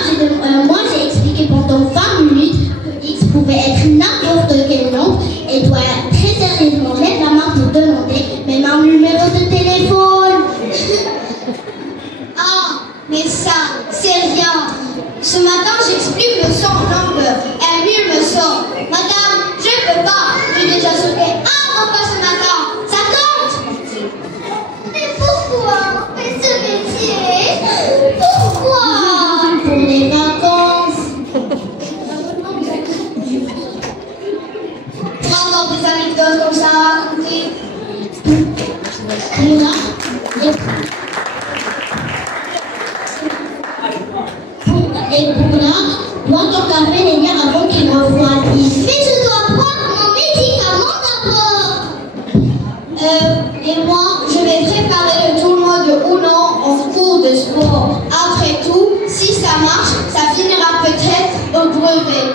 j'ai expliqué pendant 20 minutes que X pouvait être n'importe quel nombre et toi, très sérieusement, lève la main pour demander même un numéro de téléphone. Ah, mais ça, c'est rien. Ce matin, j'explique le son en longueur. Et lui, il me sort. Madame, je peux pas. J'ai déjà sauté un repas ce matin. Ça compte? Mais pourquoi? Mais ce métier? Pourquoi? Pour les vacances. Pour avoir des anecdotes comme ça à raconter. Et pour là, dois t'en laver les liens avant qu'ils refroidissent. Mais je dois prendre mon médicament d'abord. Et moi, je vais préparer le tournoi de Uno en cours de sport. Après tout, si ça marche, ça finira peut-être au brevet.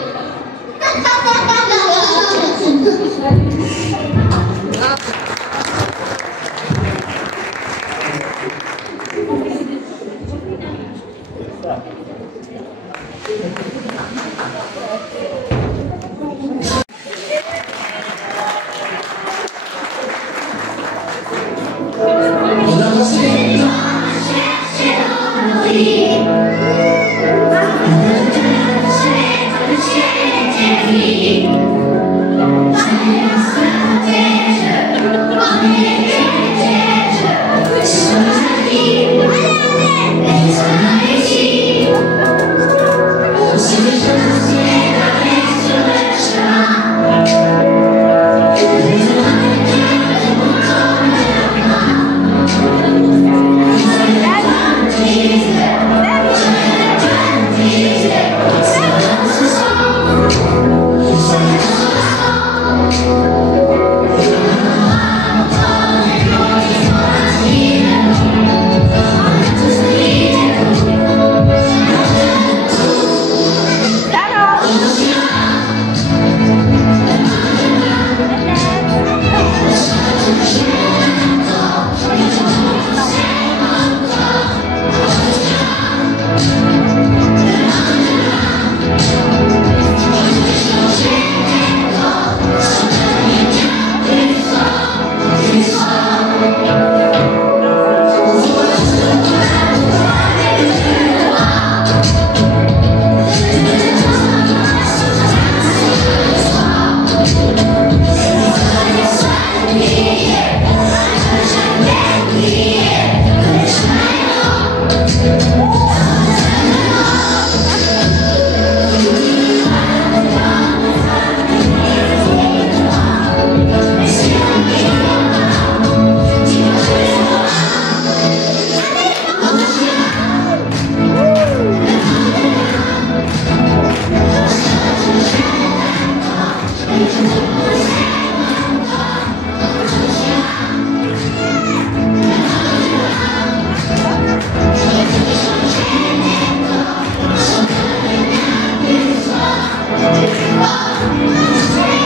Thank you.